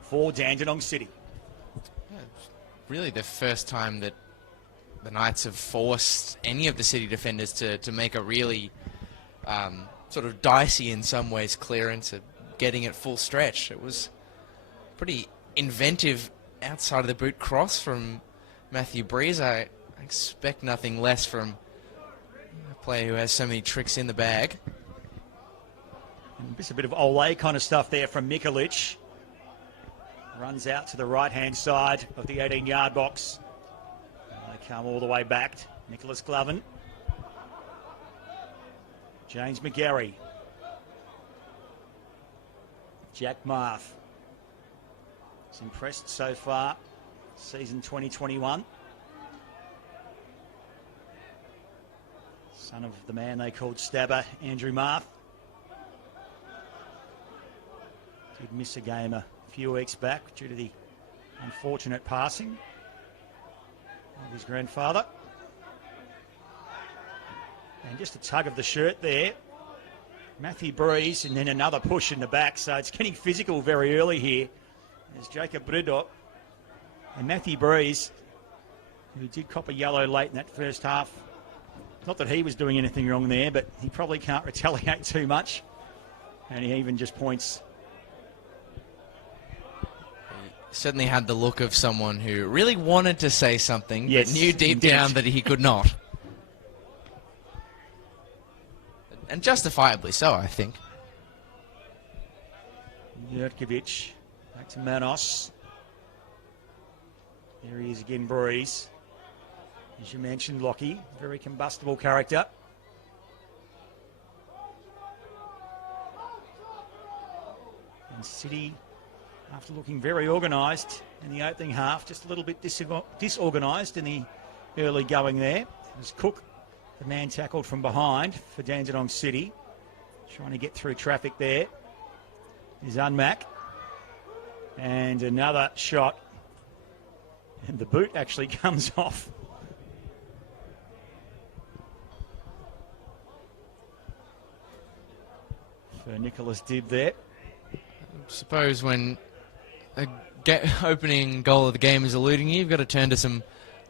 for Dandenong City. Yeah, it's really the first time that the Knights have forced any of the City defenders to make a really sort of dicey in some ways clearance of getting it full stretch. It was pretty inventive outside of the boot cross from Matthew Breeze. I expect nothing less from a player who has so many tricks in the bag. And just a bit of Olay kind of stuff there from Mikulic. Runs out to the right-hand side of the 18-yard box. They come all the way back. Nicholas Gloven. James McGarry. Jack Marth. He's impressed so far. Season 2021. Son of the man they called Stabber, Andrew Marth. Did miss a game a few weeks back due to the unfortunate passing of his grandfather. And just a tug of the shirt there. Matthew Breeze, and then another push in the back. So it's getting physical very early here. There's Jacob Bridot and Matthew Breeze, who did cop a yellow late in that first half. Not that he was doing anything wrong there, but he probably can't retaliate too much. And he even just points. Certainly had the look of someone who really wanted to say something, yes, but knew deep down that he could not. And justifiably so, I think. Jurkovic back to Manos. There he is again, Breeze. As you mentioned, Lockie, very combustible character. And City, after looking very organised in the opening half, just a little bit disorganised in the early going there. It was Cook, the man tackled from behind for Dandenong City. Trying to get through traffic there is Unmac. And another shot. And the boot actually comes off. For Nicholas Dibb there. I suppose when a opening goal of the game is eluding you, you've got to turn to some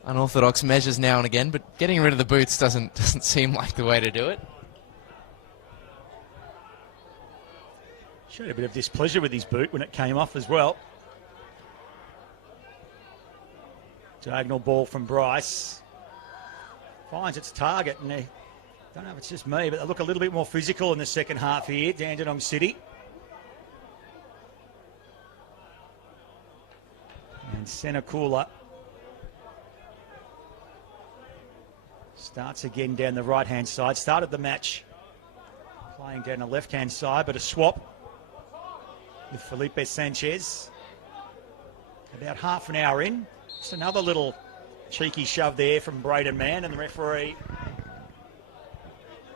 unorthodox measures now and again, but getting rid of the boots doesn't seem like the way to do it. Showed a bit of displeasure with his boot when it came off as well. Diagonal ball from Bryce. Finds its target, and I don't know if it's just me, but they look a little bit more physical in the second half here, Dandenong City. And Senakula starts again down the right-hand side. Started the match playing down the left-hand side, but a swap with Felipe Sanchez. About half an hour in. Just another little cheeky shove there from Braden Mann, and the referee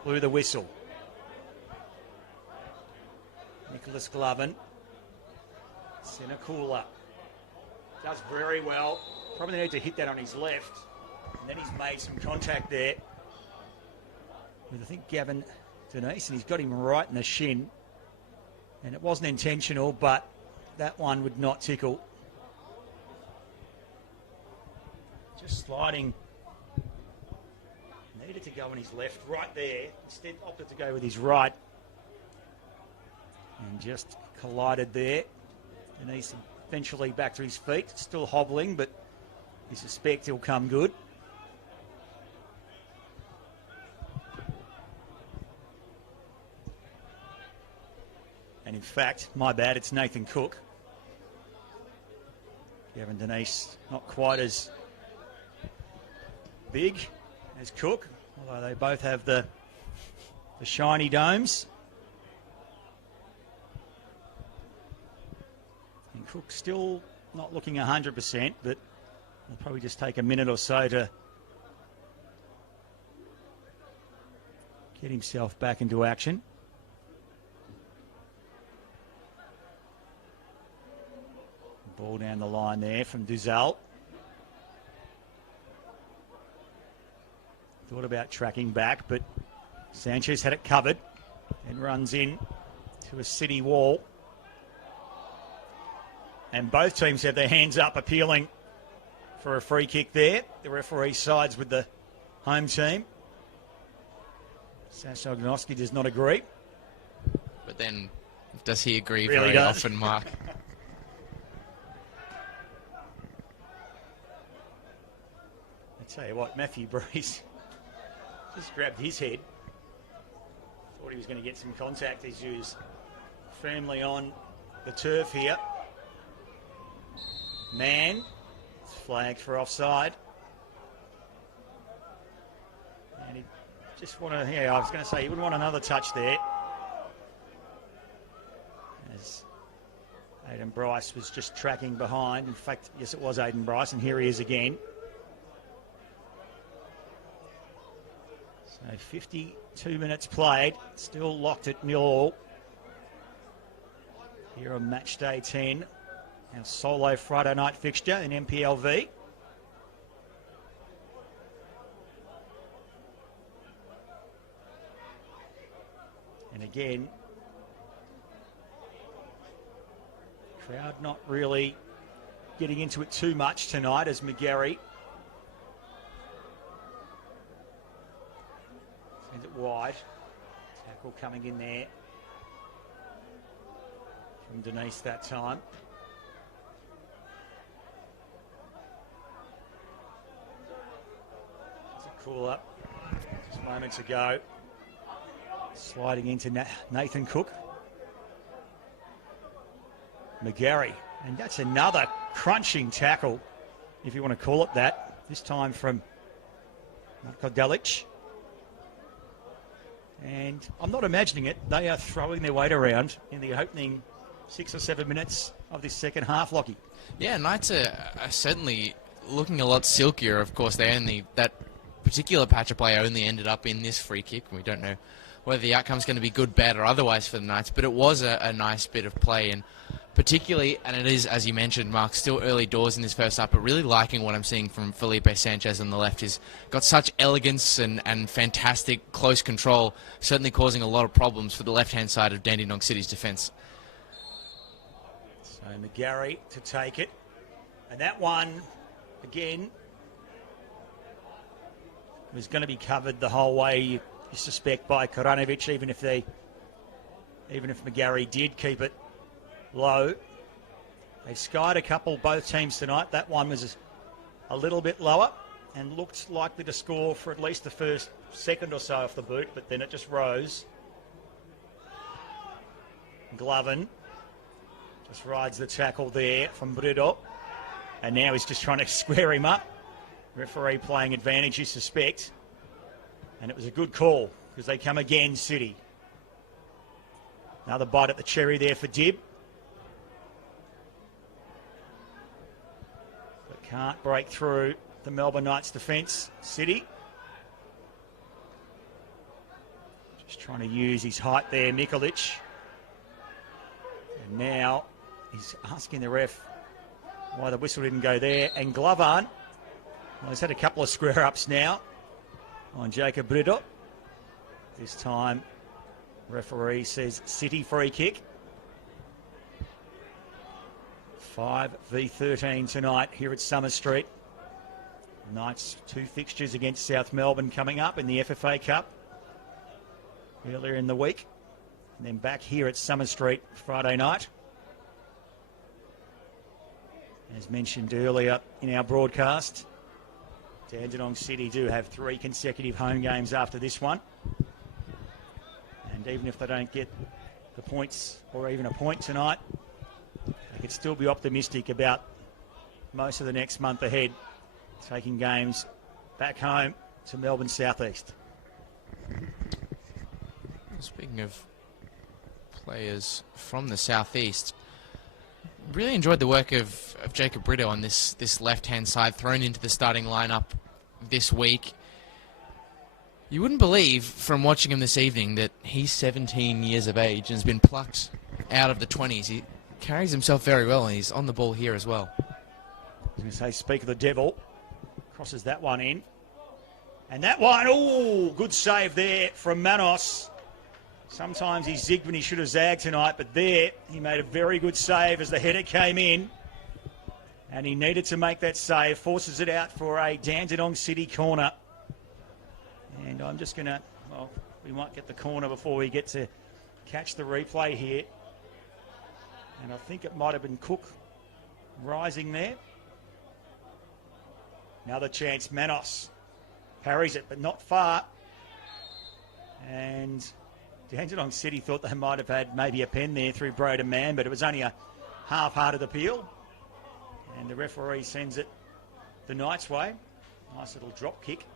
blew the whistle. Nicholas Gloven, centre cooler, does very well. Probably need to hit that on his left, and then he's made some contact there with, I think, Gavin Denise, and he's got him right in the shin. And it wasn't intentional, but that one would not tickle. Just sliding. Needed to go on his left, right there. Instead opted to go with his right. And just collided there. Denise eventually back to his feet. Still hobbling, but you suspect he'll come good. And in fact, my bad, it's Nathan Cook. Gavin Denise not quite as big as Cook, although they both have the shiny domes. And Cook still not looking 100%, but it'll probably just take a minute or so to get himself back into action. Ball down the line there from Duzal. Thought about tracking back, but Sanchez had it covered and runs in to a City wall. And both teams have their hands up appealing for a free kick there. The referee sides with the home team. Sasha Ognoski does not agree. But then, does he agree Really very does. often, Mark? I tell you what, Matthew Breeze just grabbed his head. Thought he was going to get some contact. He's used firmly on the turf here. Man, it's flagged for offside. And he just want to, yeah, I was going to say, he wouldn't want another touch there. As Aidan Bryce was just tracking behind. In fact, yes, it was Aidan Bryce, and here he is again. So 52 minutes played, still locked at 0-0. Here on match day 10, our solo Friday night fixture in NPL VIC. And again, crowd not really getting into it too much tonight as McGarry sends it wide. Tackle coming in there from Denise that time. It's a call up just moments ago. Sliding into Nathan Cook. McGarry. And that's another crunching tackle, if you want to call it that. This time from Marko Delic. And I'm not imagining it. They are throwing their weight around in the opening 6 or 7 minutes of this second half, Lockie. Yeah, Knights are certainly looking a lot silkier. Of course, that particular patch of play only ended up in this free kick. We don't know whether the outcome's going to be good, bad, or otherwise for the Knights, but it was a nice bit of play, and particularly, and it is, as you mentioned, Mark, still early doors in this first half, but really liking what I'm seeing from Felipe Sanchez on the left. He's got such elegance and fantastic close control, certainly causing a lot of problems for the left-hand side of Dandenong City's defence. So McGarry to take it. And that one, again, was going to be covered the whole way, you suspect, by Koranovic, even if McGarry did keep it low. They've skied a couple, both teams tonight. That one was a little bit lower and looked likely to score for at least the first second or so off the boot, but then it just rose. Gloven just rides the tackle there from Brudo, and now he's just trying to square him up. Referee playing advantage, you suspect. And it was a good call because they come again, City. Another bite at the cherry there for Dib. But can't break through the Melbourne Knights defence, City. Just trying to use his height there, Mikulic. And now he's asking the ref why the whistle didn't go there. And Glovan, well, he's had a couple of square-ups now on Jacob Brito. This time, referee says City free kick. 5v13 tonight here at Summer Street. Knights 2 fixtures against South Melbourne coming up in the FFA Cup earlier in the week. And then back here at Summer Street Friday night. As mentioned earlier in our broadcast, Dandenong City do have 3 consecutive home games after this one. And even if they don't get the points or even a point tonight, they could still be optimistic about most of the next month ahead, taking games back home to Melbourne Southeast. Speaking of players from the Southeast, really enjoyed the work of Jacob Brito on this left-hand side, thrown into the starting lineup this week. You wouldn't believe from watching him this evening that he's 17 years of age and has been plucked out of the 20s. He carries himself very well and he's on the ball here as well. I was going to say, speak of the devil, crosses that one in. And that one, oh, good save there from Manos. Sometimes he zigged when he should have zagged tonight, but there he made a very good save as the header came in. And he needed to make that save, forces it out for a Dandenong City corner. And I'm just going to, well, we might get the corner before we get to catch the replay here. And I think it might have been Cook rising there. Another chance, Manos parries it, but not far. And Dandenong City thought they might have had maybe a pen there through Broden Mann, but it was only a half-hearted appeal. And the referee sends it the Knights' way. Nice little drop kick.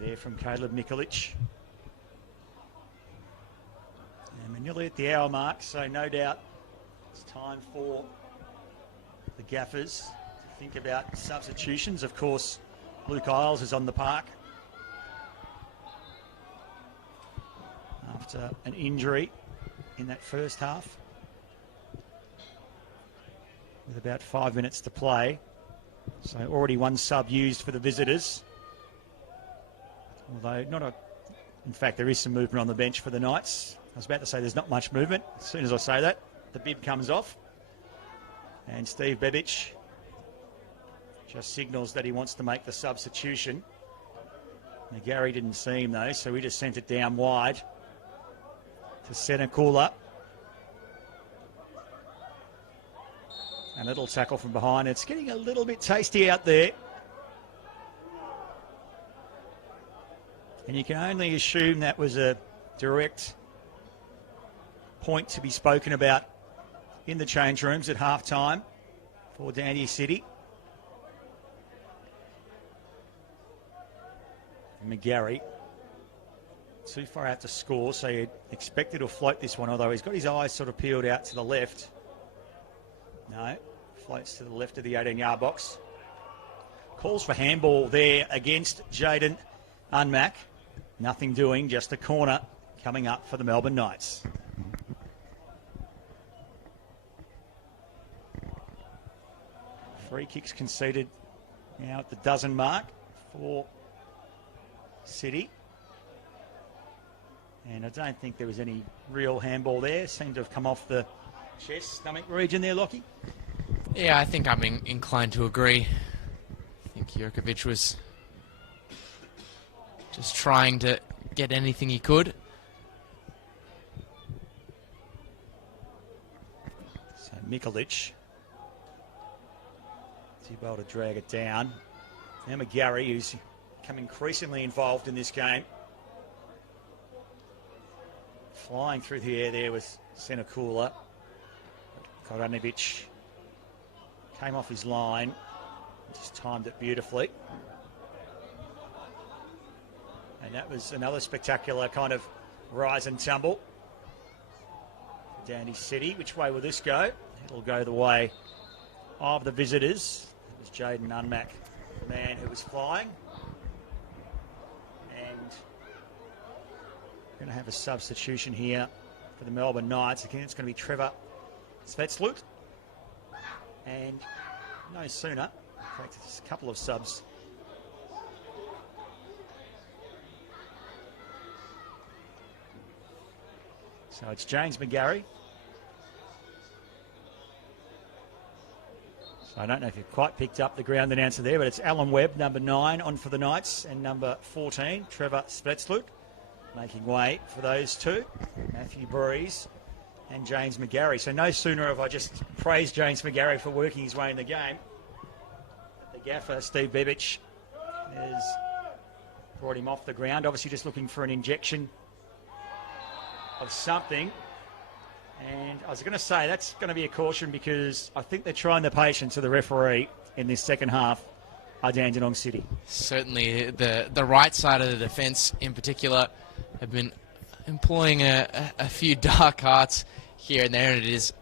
There from Caleb Mikulic. And we're nearly at the hour mark, so no doubt it's time for the gaffers to think about substitutions. Of course, Luke Isles is on the park after an injury in that first half, with about 5 minutes to play. So already one sub used for the visitors. Although in fact there is some movement on the bench for the Knights. I was about to say there's not much movement. As soon as I say that, the bib comes off. And Steve Bebic just signals that he wants to make the substitution. Gary didn't see him though, so he just sent it down wide to Senakula. A little tackle from behind. It's getting a little bit tasty out there. And you can only assume that was a direct point to be spoken about in the change rooms at half-time for Dandy City. McGarry too far out to score, so you'd expect it to float this one, although he's got his eyes sort of peeled out to the left. No, floats to the left of the 18-yard box. Calls for handball there against Jaden Unmack. Nothing doing, just a corner coming up for the Melbourne Knights. Free kicks conceded now at the dozen mark for City. And I don't think there was any real handball there. Seemed to have come off the chest, stomach region there, Lockie. Yeah, I think I'm inclined to agree. I think Jurkovic was just trying to get anything he could. So Mikulic too able to drag it down. Now McGarry, who's become increasingly involved in this game. Flying through the air there with Senakula. Koranovic came off his line, just timed it beautifully. And that was another spectacular kind of rise and tumble. Dandy City, which way will this go? will go the way of the visitors. It was Jaden Unmack, the man who was flying. And we're going to have a substitution here for the Melbourne Knights. Again, it's going to be Trevor Svetslut. And no sooner, in fact, it's a couple of subs. So it's James McGarry. So I don't know if you've quite picked up the ground announcer there, but it's Alan Webb, number 9, on for the Knights, and number 14, Trevor Svetslut, making way for those two, Matthew Breeze and James McGarry. So no sooner have I just praised James McGarry for working his way in the game. The gaffer, Steve Bebic, has brought him off the ground, obviously just looking for an injection of something. And I was going to say that's going to be a caution because I think they're trying the patience of the referee in this second half are Dandenong City. Certainly The right side of the defence in particular have been employing a few dark arts here and there, and it is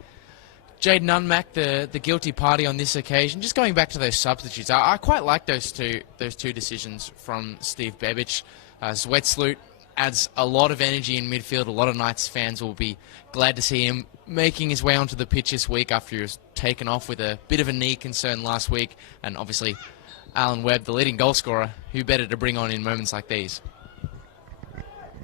Jaden Unmack, the guilty party on this occasion. Just going back to those substitutes, I quite like those two decisions from Steve Bebic. Zwetsloot adds a lot of energy in midfield. A lot of Knights fans will be glad to see him making his way onto the pitch this week after he was taken off with a bit of a knee concern last week. And obviously Alan Webb, the leading goal scorer, who better to bring on in moments like these?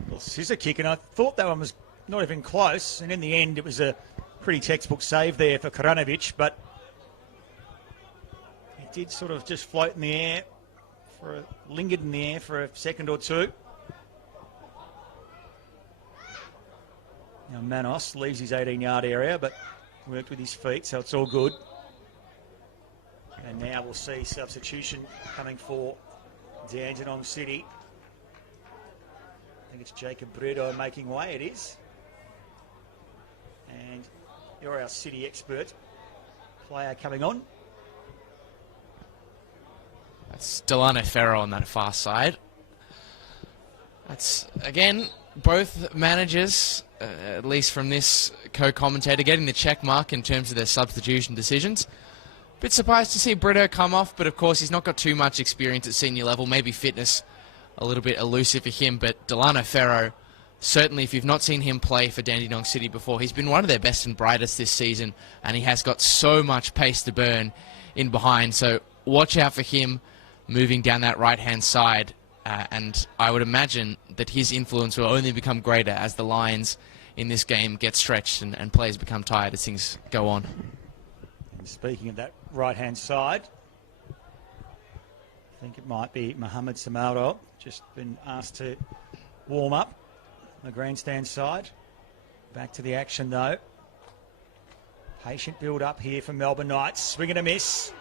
Well, scissor kick, and I thought that one was not even close, and in the end it was a pretty textbook save there for Karanovic, but he did sort of just float in the air, lingered in the air for a second or two. Now Manos leaves his 18-yard area, but worked with his feet, so it's all good. And now we'll see substitution coming for Dandenong City. I think it's Jacob Bredo making way, it is. And you're our City expert player coming on. That's Delano Ferro on that far side. That's, again, both managers, at least from this co-commentator, getting the check mark in terms of their substitution decisions. Bit surprised to see Brito come off, but of course he's not got too much experience at senior level. Maybe fitness a little bit elusive for him, but Delano Ferro, certainly if you've not seen him play for Dandenong City before, he's been one of their best and brightest this season, and he has got so much pace to burn in behind. So watch out for him moving down that right-hand side. And I would imagine that his influence will only become greater as the lines in this game get stretched and players become tired as things go on. And speaking of that right-hand side, I think it might be Mohamed Samaro, just been asked to warm up on the grandstand side. Back to the action though. Patient build-up here for Melbourne Knights. Swing and a miss.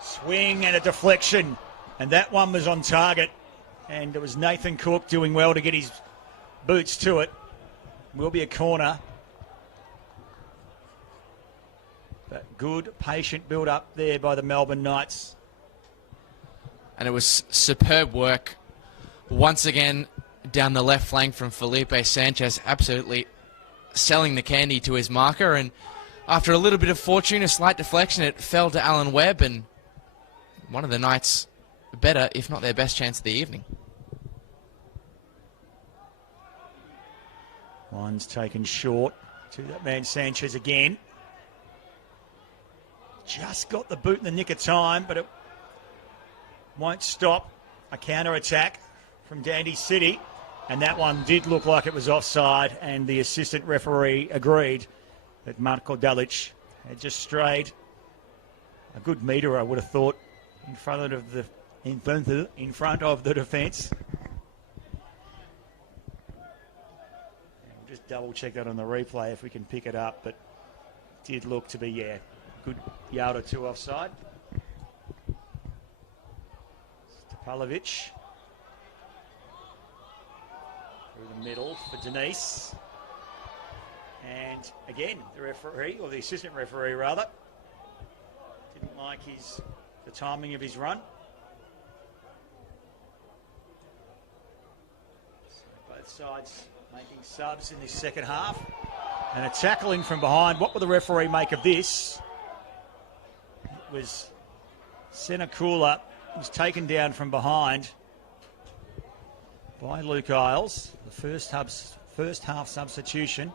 Swing and a deflection. And that one was on target. And it was Nathan Cook doing well to get his boots to it. Will be a corner. But good, patient build-up there by the Melbourne Knights. And it was superb work once again down the left flank from Felipe Sanchez, absolutely selling the candy to his marker. And after a little bit of fortune, a slight deflection, it fell to Alan Webb, and one of the Knights' better, if not their best chance of the evening. One's taken short to that man Sanchez again. Just got the boot in the nick of time, but it won't stop a counter-attack from Dandy City. And that one did look like it was offside, and the assistant referee agreed that Marko Dalic had just strayed a good metre, I would have thought, in front of the defence. We'll just double check that on the replay if we can pick it up, but it did look to be, good yard or two offside. Stepalovic through the middle for Denise. And again, the referee, or the assistant referee rather, didn't like the timing of his run. So both sides making subs in this second half. And a tackling from behind. What will the referee make of this? It was Senakula, was taken down from behind by Luke Isles. The first half substitution.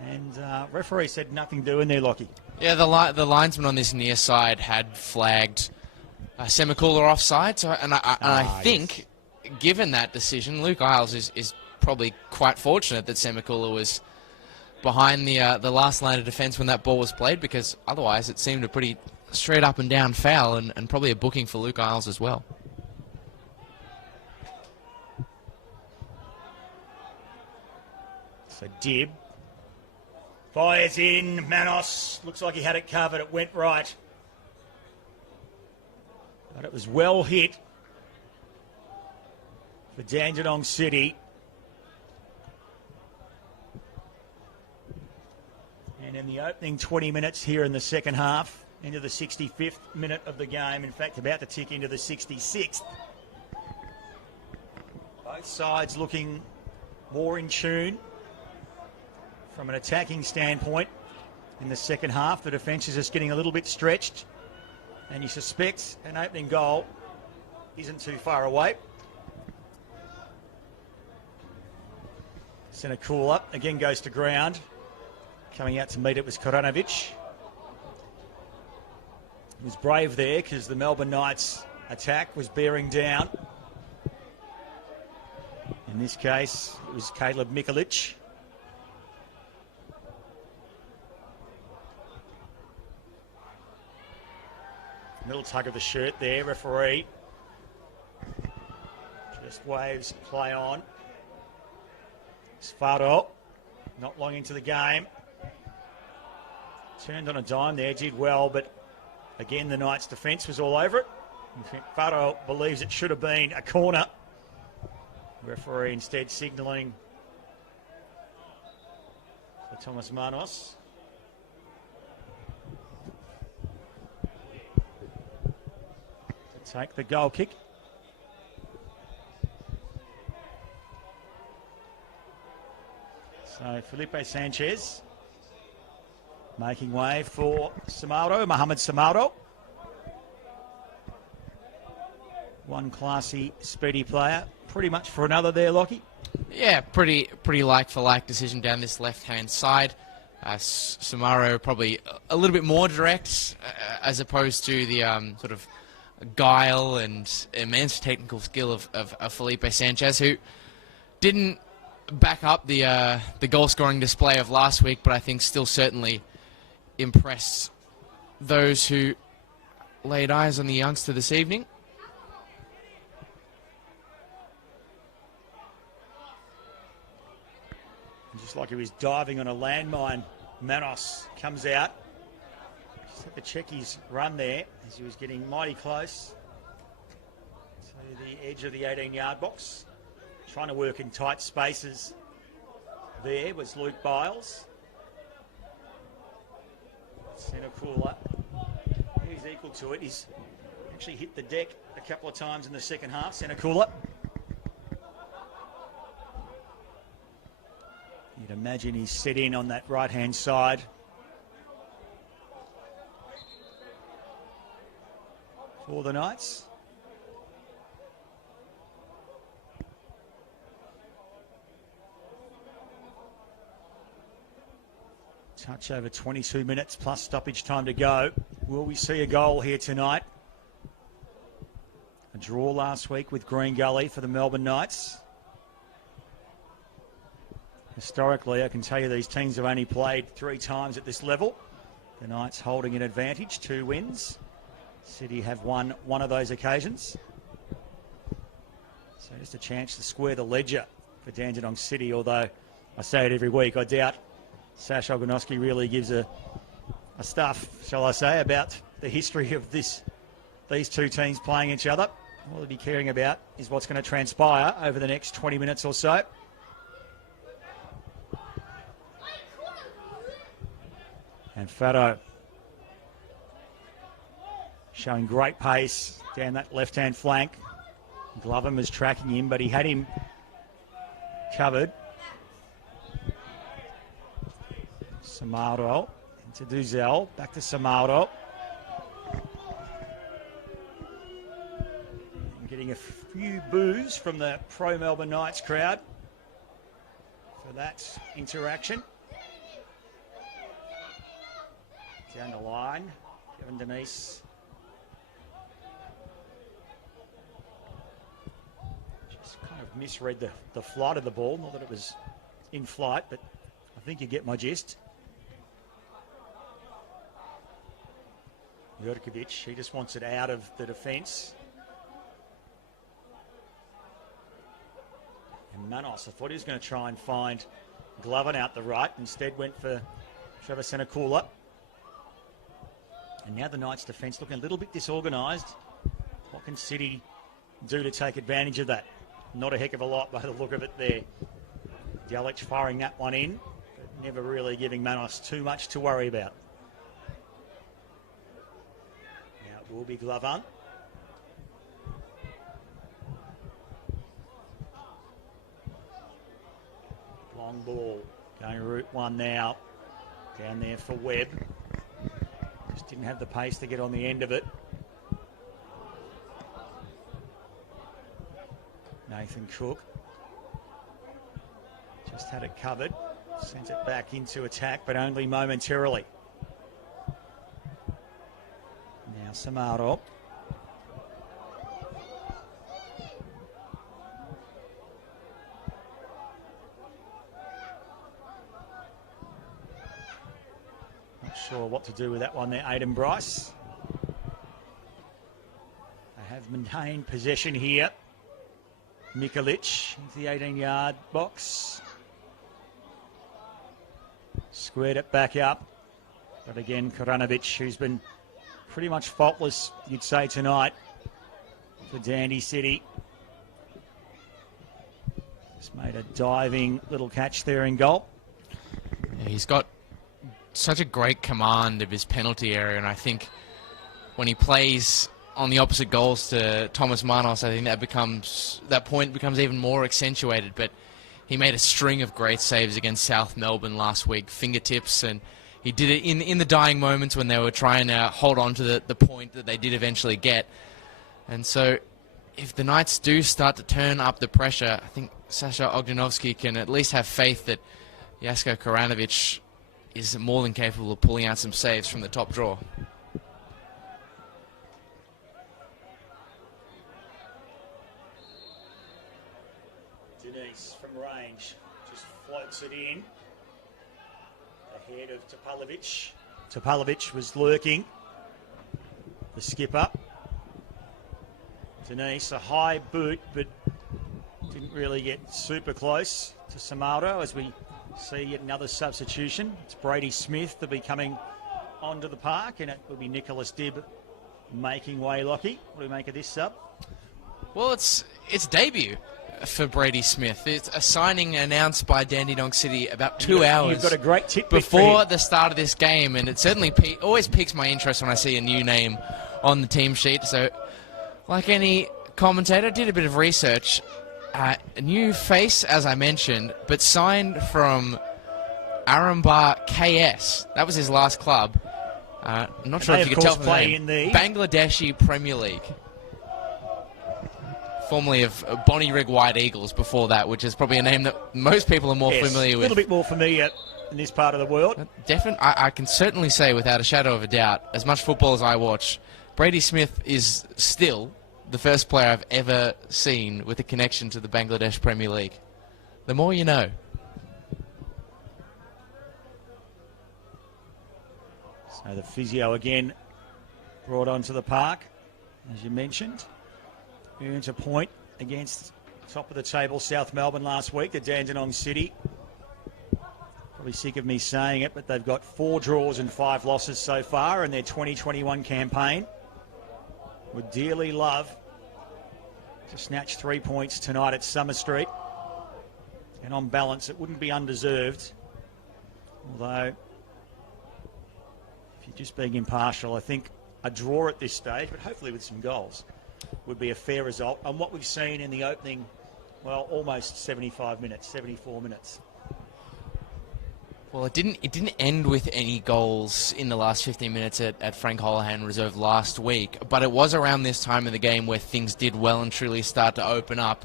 And referee said nothing doing there, Lockie. Yeah, the linesman on this near side had flagged Semakula offside. So, I think, given that decision, Luke Isles is probably quite fortunate that Semakula was behind the last line of defence when that ball was played, because otherwise it seemed a pretty straight up and down foul and probably a booking for Luke Isles as well. So Dib fires in. Manos looks like he had it covered. It went right. But it was well hit for Dandenong City. And in the opening 20 minutes here in the second half, into the 65th minute of the game, in fact about to tick into the 66th. Both sides looking more in tune from an attacking standpoint in the second half. The defence is just getting a little bit stretched, and you suspect an opening goal isn't too far away. Senakula again goes to ground. Coming out to meet it was Koranovic. He was brave there because the Melbourne Knights attack was bearing down. In this case, it was Caleb Mikulic. Little tug of the shirt there, referee. Just waves play on. Sfaro, not long into the game. Turned on a dime there, did well, but again the Knights' defence was all over it. In fact, Faro believes it should have been a corner. Referee instead signalling for Thomas Manos. To take the goal kick. So Felipe Sanchez making way for Samaro, Mohamed Samaro. One classy, speedy player. Pretty much for another there, Lockie. Yeah, pretty like-for-like decision down this left-hand side. Samaro probably a little bit more direct as opposed to the sort of guile and immense technical skill of Felipe Sanchez, who didn't back up the goal-scoring display of last week, but I think still certainly impressed those who laid eyes on the youngster this evening. Just like he was diving on a landmine, Manos comes out. Just had to check his run there as he was getting mighty close to the edge of the 18-yard box. Trying to work in tight spaces there was Luke Biles. Senakula, he's equal to it. He's actually hit the deck a couple of times in the second half, Senakula. You'd imagine he's set in on that right-hand side. For the Knights. Touch over 22 minutes plus stoppage time to go. Will we see a goal here tonight? A draw last week with Green Gully for the Melbourne Knights. Historically, I can tell you these teams have only played 3 times at this level. The Knights holding an advantage, 2 wins. City have won one of those occasions. So just a chance to square the ledger for Dandenong City, although I say it every week, I doubt Sash Ogonoski really gives a stuff, shall I say, about the history of these 2 teams playing each other. All he'll be caring about is what's going to transpire over the next 20 minutes or so. And Faro showing great pace down that left-hand flank. Glovin was tracking him, but he had him covered. Samaro into Duzel, back to Samaro. Getting a few boos from the pro Melbourne Knights crowd for that interaction. Down the line, Kevin Denise. Just kind of misread the flight of the ball. Not that it was in flight, but I think you get my gist. Jurkovic, he just wants it out of the defence. And Manos, I thought he was going to try and find Glovin out the right. Instead went for Trevor Senakula. And now the Knights' defence looking a little bit disorganised. What can City do to take advantage of that? Not a heck of a lot by the look of it there. Delic firing that one in, but never really giving Manos too much to worry about. Now it will be Glovin. Long ball, going route one now. Down there for Webb. Just didn't have the pace to get on the end of it. Nathan Cook just had it covered. Sent it back into attack, but only momentarily. Now Samaro. Not sure what to do with that one there, Aidan Bryce. They have maintained possession here. Nikolic into the 18-yard box. Squared it back up. But again, Koranovic, who's been pretty much faultless, you'd say, tonight for Dandy City. Just made a diving little catch there in goal. Yeah, he's got such a great command of his penalty area, and I think when he plays on the opposite goals to Thomas Manos, I think that point becomes even more accentuated. But he made a string of great saves against South Melbourne last week, fingertips, and he did it in the dying moments when they were trying to hold on to the point that they did eventually get. And so if the Knights do start to turn up the pressure, I think Sasha Ogdanovsky can at least have faith that Jasko Koranovic is more than capable of pulling out some saves from the top draw. Denise from range just floats it in ahead of Topalovic. Topalovic was lurking, the skipper. Denise, a high boot, but didn't really get super close to Samaro as we see yet another substitution. It's Brady Smith to be coming onto the park, and it will be Nicholas Dibb making way. Lockie, what do we make of this sub? Well, it's debut for Brady Smith. It's a signing announced by Dandenong City about 2 hours You've got a great tip before the start of this game, and it certainly always piques my interest when I see a new name on the team sheet. So, like any commentator, I did a bit of research. A new face, as I mentioned, but signed from Arumbar KS. That was his last club. I'm not sure if you can tell from the name. In the Bangladeshi Premier League. Formerly of Bonnyrigg White Eagles before that, which is probably a name that most people are more familiar with. A little bit more familiar in this part of the world. I can certainly say without a shadow of a doubt, as much football as I watch, Brady Smith is still the first player I've ever seen with a connection to the Bangladesh Premier League. The more you know. So the physio again brought onto the park, as you mentioned. Earns a point against top of the table South Melbourne last week, the Dandenong City. Probably sick of me saying it, but they've got 4 draws and 5 losses so far in their 2021 campaign. Would dearly love to snatch 3 points tonight at Summer Street. And on balance, it wouldn't be undeserved. Although, if you're just being impartial, I think a draw at this stage, but hopefully with some goals, would be a fair result on what we've seen in the opening, well, almost 75 minutes, 74 minutes. Well, it didn't end with any goals in the last 15 minutes at Frank Holohan Reserve last week, but it was around this time of the game where things did well and truly start to open up,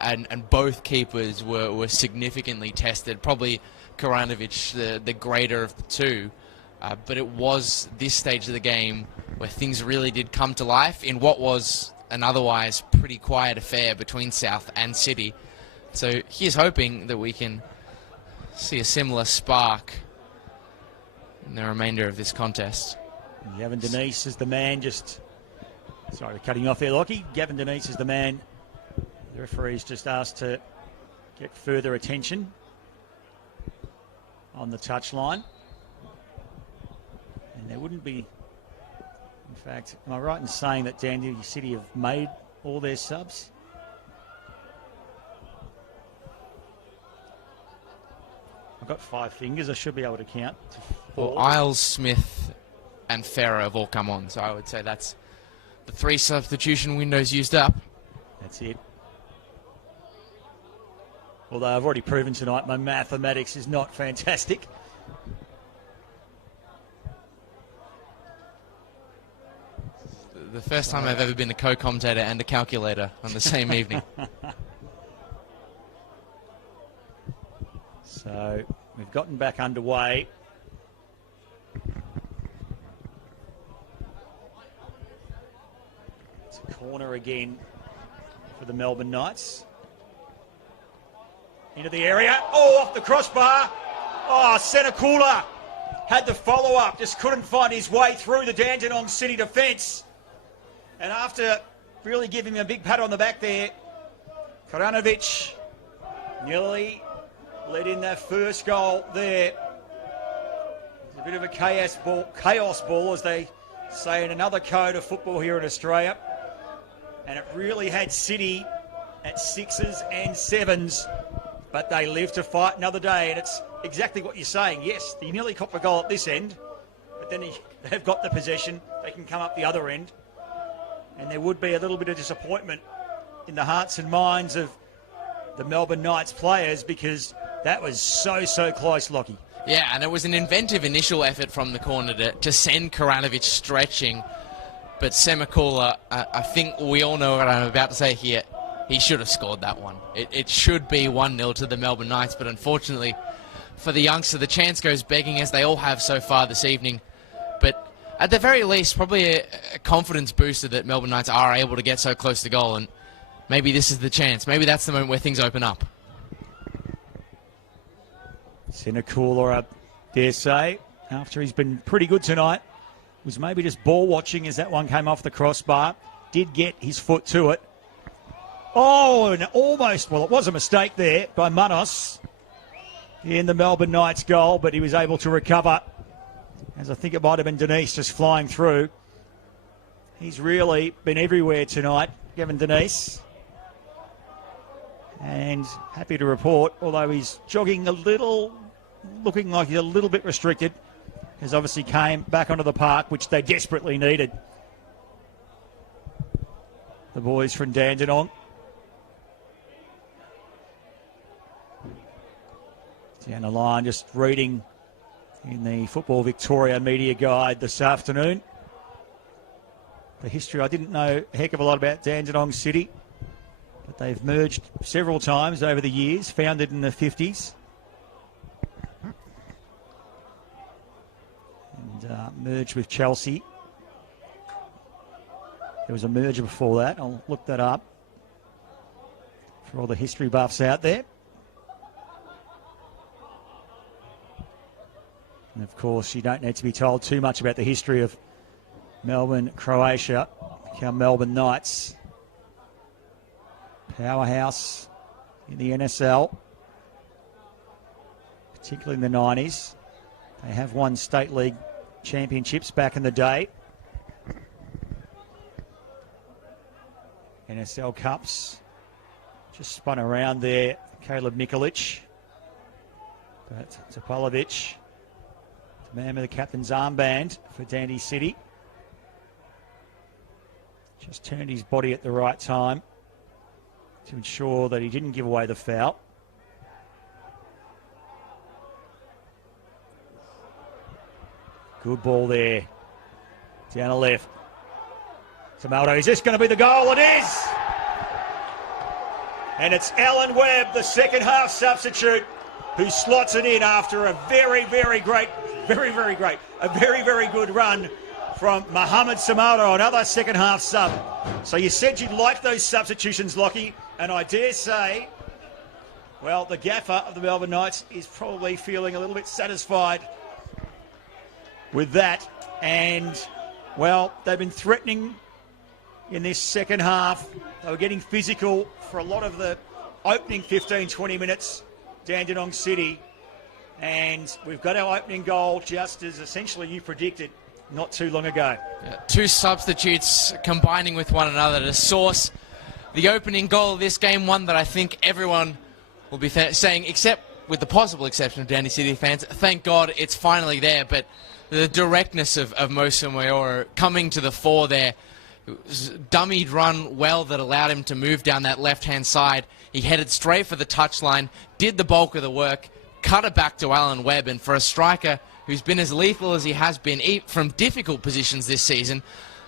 and both keepers were significantly tested. Probably Karanovic, the greater of the two, but it was this stage of the game where things really did come to life in what was an otherwise pretty quiet affair between South and City. So here's hoping that we can see a similar spark in the remainder of this contest. Gavin Denise is the man sorry, cutting off there, Lockie. Gavin Denise is the man. The referee's just asked to get further attention on the touchline. And there wouldn't be, in fact, am I right in saying that Dandenong City have made all their subs? I've got 5 fingers. I should be able to count. Well, Isles, Smith and Farah have all come on, so I would say that's the 3 substitution windows used up. That's it. Although I've already proven tonight my mathematics is not fantastic. The first time I've ever been a co-commentator and a calculator on the same evening. So we've gotten back underway. It's a corner again for the Melbourne Knights. Into the area. Oh, off the crossbar. Oh, Senakula had the follow-up. Just couldn't find his way through the Dandenong City defence. And after really giving him a big pat on the back there, Karanovic nearly let in that first goal there. It's a bit of a chaos ball, as they say in another code of football here in Australia. And it really had City at 6s and 7s, but they live to fight another day. And it's exactly what you're saying. Yes, he nearly copped a goal at this end, but then they've got the possession. They can come up the other end. And there would be a little bit of disappointment in the hearts and minds of the Melbourne Knights players, because that was so close, Lockie. Yeah, and it was an inventive initial effort from the corner to send Karanovic stretching. But Semakula, I think we all know what I'm about to say here. He should have scored that one. It should be 1-0 to the Melbourne Knights, but unfortunately for the youngster, the chance goes begging, as they all have so far this evening. But at the very least, probably a confidence booster that Melbourne Knights are able to get so close to goal, and maybe this is the chance. Maybe that's the moment where things open up. Senakula, I dare say, after he's been pretty good tonight, was maybe just ball watching as that one came off the crossbar. Did get his foot to it. Oh, and almost, well, it was a mistake there by Manos in the Melbourne Knights goal, but he was able to recover, as I think it might have been Denise just flying through. He's really been everywhere tonight, Gavin Denise. And happy to report, although he's jogging a little, looking like he's a little bit restricted, has obviously came back onto the park, which they desperately needed. The boys from Dandenong. Down the line, just reading in the Football Victoria Media Guide this afternoon. The history, I didn't know a heck of a lot about Dandenong City, but they've merged several times over the years, founded in the 50s. And merged with Chelsea. There was a merger before that. I'll look that up for all the history buffs out there. And of course, you don't need to be told too much about the history of Melbourne, Croatia, become Melbourne Knights. Powerhouse in the NSL, particularly in the 90s. They have won State League championships back in the day. NSL Cups. Just spun around there, Caleb Nikolic. But Topalovic, the man with the captain's armband for Dandy City. Just turned his body at the right time to ensure that he didn't give away the foul. Good ball there. Down the left. Samaldo, is this going to be the goal? It is! And it's Alan Webb, the second half substitute, who slots it in after a very, very good run from Mohamed Samaldo, another second half sub. So you said you'd like those substitutions, Lockie, and I dare say, well, the gaffer of the Melbourne Knights is probably feeling a little bit satisfied with that. And, well, they've been threatening in this second half. They were getting physical for a lot of the opening 15-20 minutes, Dandenong City. And we've got our opening goal just as essentially you predicted not too long ago. Yeah, two substitutes combining with one another to source the opening goal of this game, one that I think everyone will be saying, except with the possible exception of Dandenong City fans, thank God it's finally there. But the directness of Moussa Mayora coming to the fore there, it was a dummied run well that allowed him to move down that left-hand side. He headed straight for the touchline, did the bulk of the work, cut it back to Alan Webb, and for a striker who's been as lethal as he has been from difficult positions this season,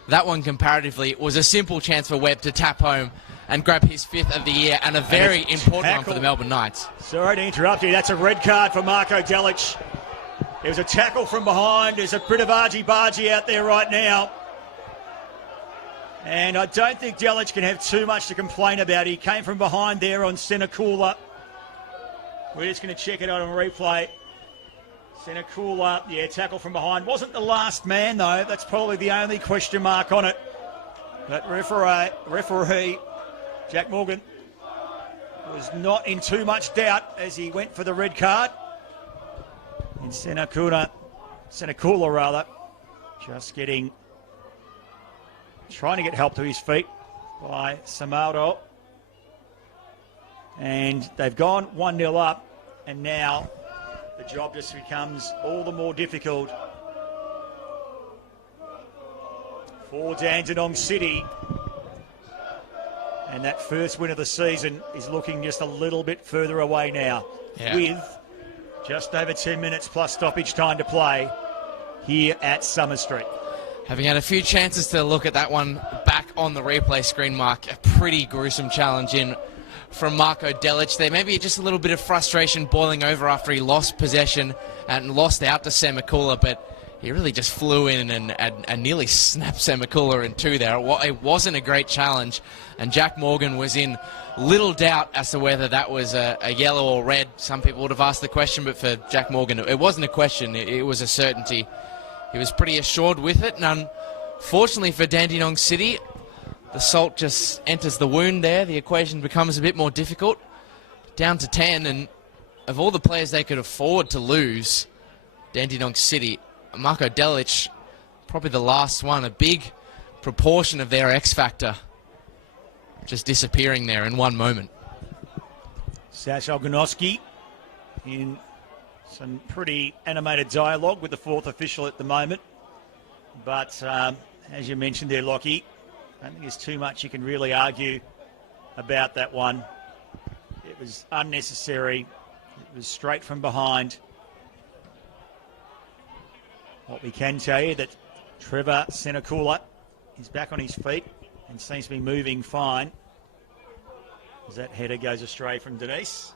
that one comparatively was a simple chance for Webb to tap home and grab his 5th of the year, and a very important one for the Melbourne Knights. Sorry to interrupt you. That's a red card for Marko Delic. It was a tackle from behind. There's a bit of argy-bargy out there right now. And I don't think Delic can have too much to complain about. He came from behind there on Senakula. We're just going to check it out on replay. Senakula, yeah, tackle from behind. Wasn't the last man, though. That's probably the only question mark on it. But referee Jack Morgan was not in too much doubt as he went for the red card. And Senakula, just trying to get help to his feet by Samaldo. And they've gone 1-0 up, and now the job just becomes all the more difficult for Dandenong City. And that first win of the season is looking just a little bit further away now, with just over 10 minutes plus stoppage time to play here at Summer Street. Having had a few chances to look at that one back on the replay screen, Mark, a pretty gruesome challenge in from Marko Delic there. Maybe just a little bit of frustration boiling over after he lost possession and lost out to Semakula, but he really just flew in and nearly snapped Semakula in two there. It wasn't a great challenge, and Jack Morgan was in little doubt as to whether that was a yellow or red. Some people would have asked the question, but for Jack Morgan, it wasn't a question, it was a certainty. He was pretty assured with it, and unfortunately for Dandenong City, the salt just enters the wound there. The equation becomes a bit more difficult. Down to 10, and of all the players they could afford to lose, Dandenong City, Marko Delic, probably the last one. A big proportion of their X factor just disappearing there in one moment. Sash Algonoski in some pretty animated dialogue with the fourth official at the moment. But as you mentioned there, Lockie, I don't think there's too much you can really argue about that one. It was unnecessary. It was straight from behind. What we can tell you that Trevor Senakula is back on his feet and seems to be moving fine as that header goes astray from Denise.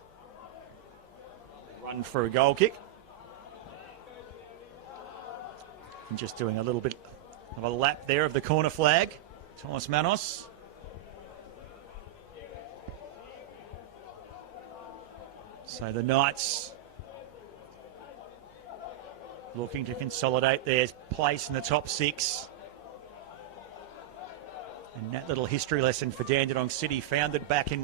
Run for a goal kick. And just doing a little bit of a lap there of the corner flag. Thomas Manos. So the Knights looking to consolidate their place in the top six. And that little history lesson for Dandenong City, founded back in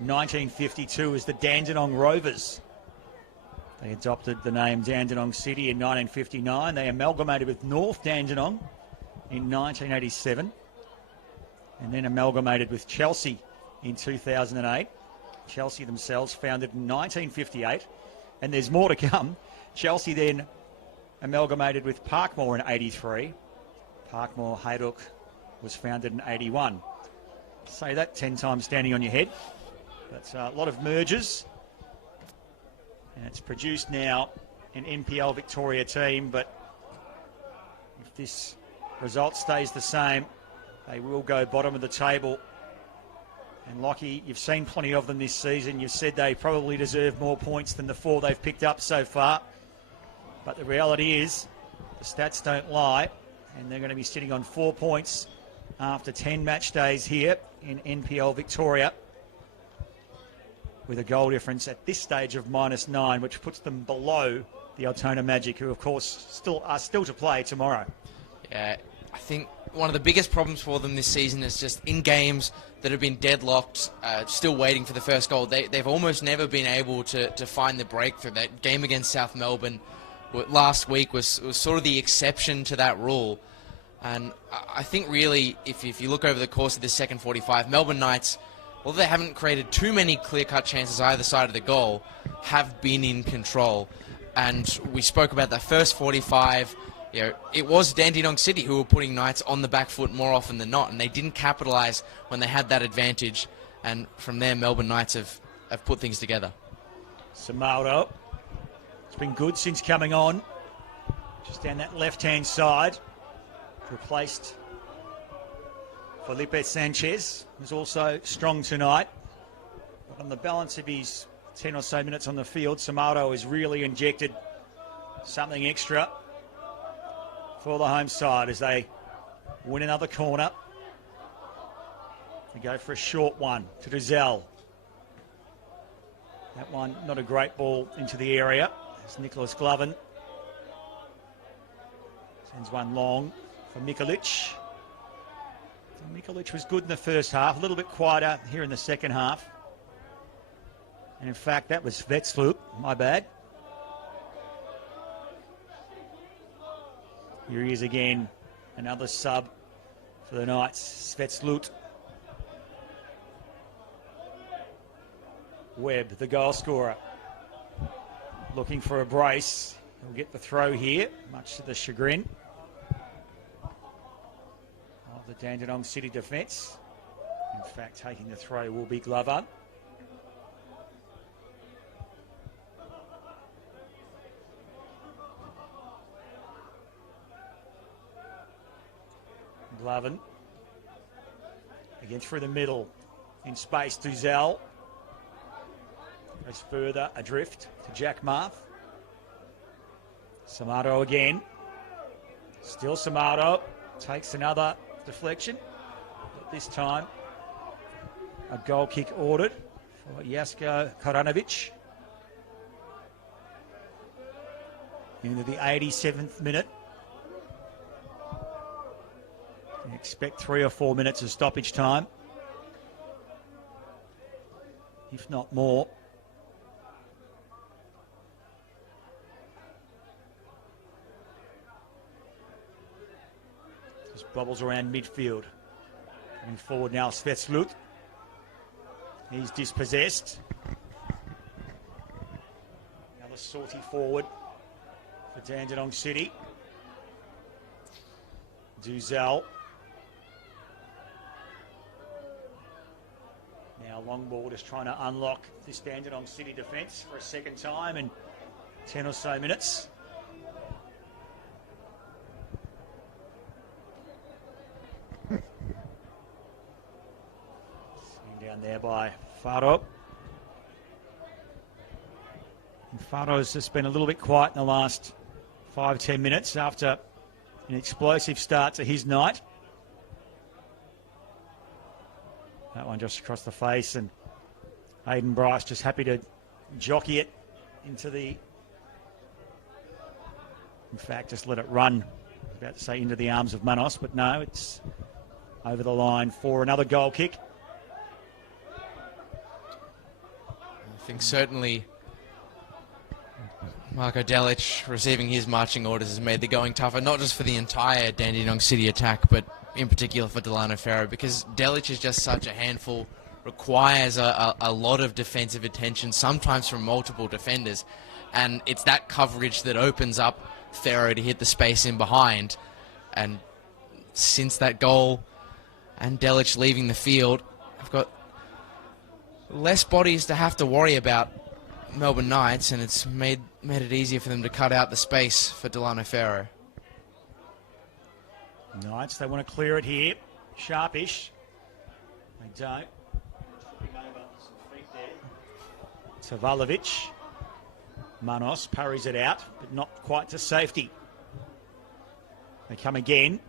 1952 as the Dandenong Rovers. They adopted the name Dandenong City in 1959. They amalgamated with North Dandenong in 1987. And then amalgamated with Chelsea in 2008. Chelsea themselves founded in 1958. And there's more to come. Chelsea then amalgamated with Parkmore in 83. Parkmore Hayduk was founded in 81. Say that 10 times standing on your head. That's a lot of mergers. And it's produced now an NPL Victoria team, but this result stays the same, they will go bottom of the table. And Lockie, you've seen plenty of them this season. You've said they probably deserve more points than the 4 they've picked up so far. But the reality is, the stats don't lie, and they're going to be sitting on 4 points after 10 match days here in NPL Victoria, with a goal difference at this stage of -9, which puts them below the Altona Magic, who of course are still to play tomorrow. Yeah, I think one of the biggest problems for them this season is just in games that have been deadlocked, still waiting for the first goal. They've almost never been able to find the breakthrough. That game against South Melbourne last week was sort of the exception to that rule. And I think really, if you look over the course of this second 45, Melbourne Knights, although they haven't created too many clear-cut chances either side of the goal, have been in control. And we spoke about that first 45. You know, it was Dandenong City who were putting Knights on the back foot more often than not, and they didn't capitalise when they had that advantage. And from there, Melbourne Knights have put things together. Samaldo, it's been good since coming on, just down that left-hand side. Replaced Felipe Sanchez, who's also strong tonight. But on the balance of his 10 or so minutes on the field, Samaldo has really injected something extra for the home side as they win another corner. They go for a short one to Duzell. That one, not a great ball into the area. It's Nicholas Gloven. Sends one long for Mikulic. Mikulic was good in the first half, a little bit quieter here in the second half. And in fact, that was Svetsloop, my bad. Here he is again, another sub for the Knights, Svetsloot. Webb, the goal scorer, looking for a brace. He'll get the throw here, much to the chagrin of the Dandenong City defence. In fact, taking the throw will be Glover. Gloven again through the middle in space. Duzell goes further adrift to Jack Marth. Samardo again, still Samardo takes another deflection, but this time a goal kick ordered for Jasko Koranovic into the 87th minute. Expect 3 or 4 minutes of stoppage time, if not more. Just bobbles around midfield. Coming forward now, Svetsloot. He's dispossessed. Another sortie forward for Dandenong City. Duzell. Now long ball just trying to unlock this Dandenong City defence for a second time in 10 or so minutes. Seen down there by Faro. And Faro's just been a little bit quiet in the last 5-10 minutes after an explosive start to his night. That one just across the face, and Aidan Bryce just happy to jockey it into the... In fact, just let it run. I was about to say into the arms of Manos, but no, it's over the line for another goal kick. I think certainly Marko Delic receiving his marching orders has made the going tougher, not just for the entire Dandenong City attack, but in particular for Delano Ferro, because Delic is just such a handful, requires a lot of defensive attention, sometimes from multiple defenders, and it's that coverage that opens up Ferro to hit the space in behind. And since that goal and Delic leaving the field, I've got less bodies to have to worry about Melbourne Knights, and it's made it easier for them to cut out the space for Delano Ferro. Knights, they want to clear it here. Sharpish. They don't. Tripping over some feet there. Tavalovic. Manos parries it out, but not quite to safety. They come again.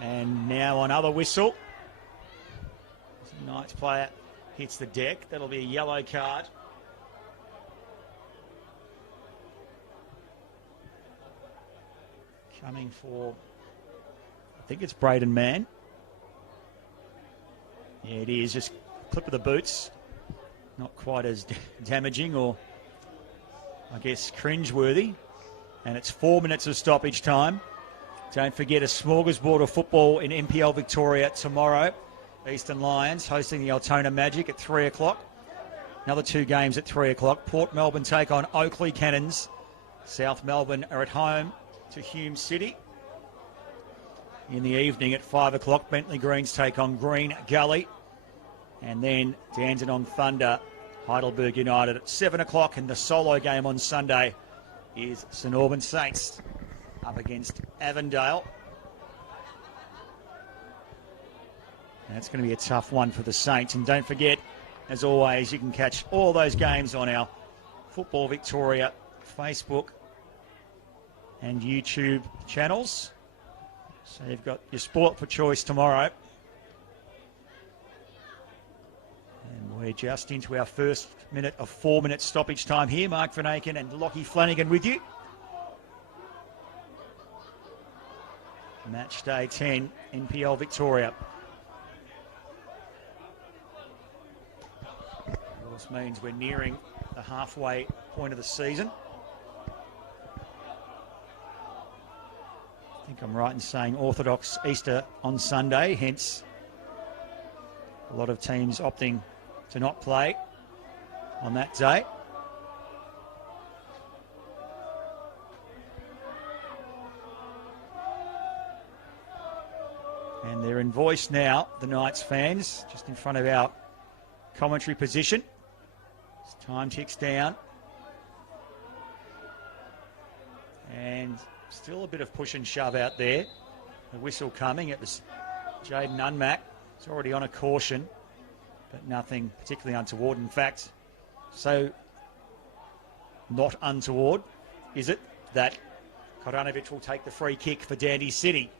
And now another whistle. Knights player hits the deck. That'll be a yellow card. Coming for, I think it's Braden Mann. Yeah, it is. Just clip of the boots. Not quite as damaging or, I guess, cringe-worthy. And it's 4 minutes of stoppage time. Don't forget a smorgasbord of football in NPL Victoria tomorrow. Eastern Lions hosting the Altona Magic at 3 o'clock. Another 2 games at 3 o'clock. Port Melbourne take on Oakley Cannons. South Melbourne are at home to Hume City. In the evening at 5 o'clock, Bentley Greens take on Green Gully. And then Dandenong Thunder, Heidelberg United at 7 o'clock. And the solo game on Sunday is St Albans Saints up against Avondale. That's going to be a tough one for the Saints. And don't forget, as always, you can catch all those games on our Football Victoria Facebook and YouTube channels. So you've got your sport for choice tomorrow. And we're just into our first minute of 4 minute stoppage time here. Mark Van Aken and Lockie Flanagan with you. Match day 10, NPL Victoria. This means we're nearing the halfway point of the season. I think I'm right in saying Orthodox Easter on Sunday, hence a lot of teams opting to not play on that day. And they're in voice now, the Knights fans, just in front of our commentary position. As time ticks down. And still a bit of push and shove out there. The whistle coming. It was Jaden Unmack. It's already on a caution, but nothing particularly untoward. In fact, so not untoward, is it, that Koranovic will take the free kick for Dandy City.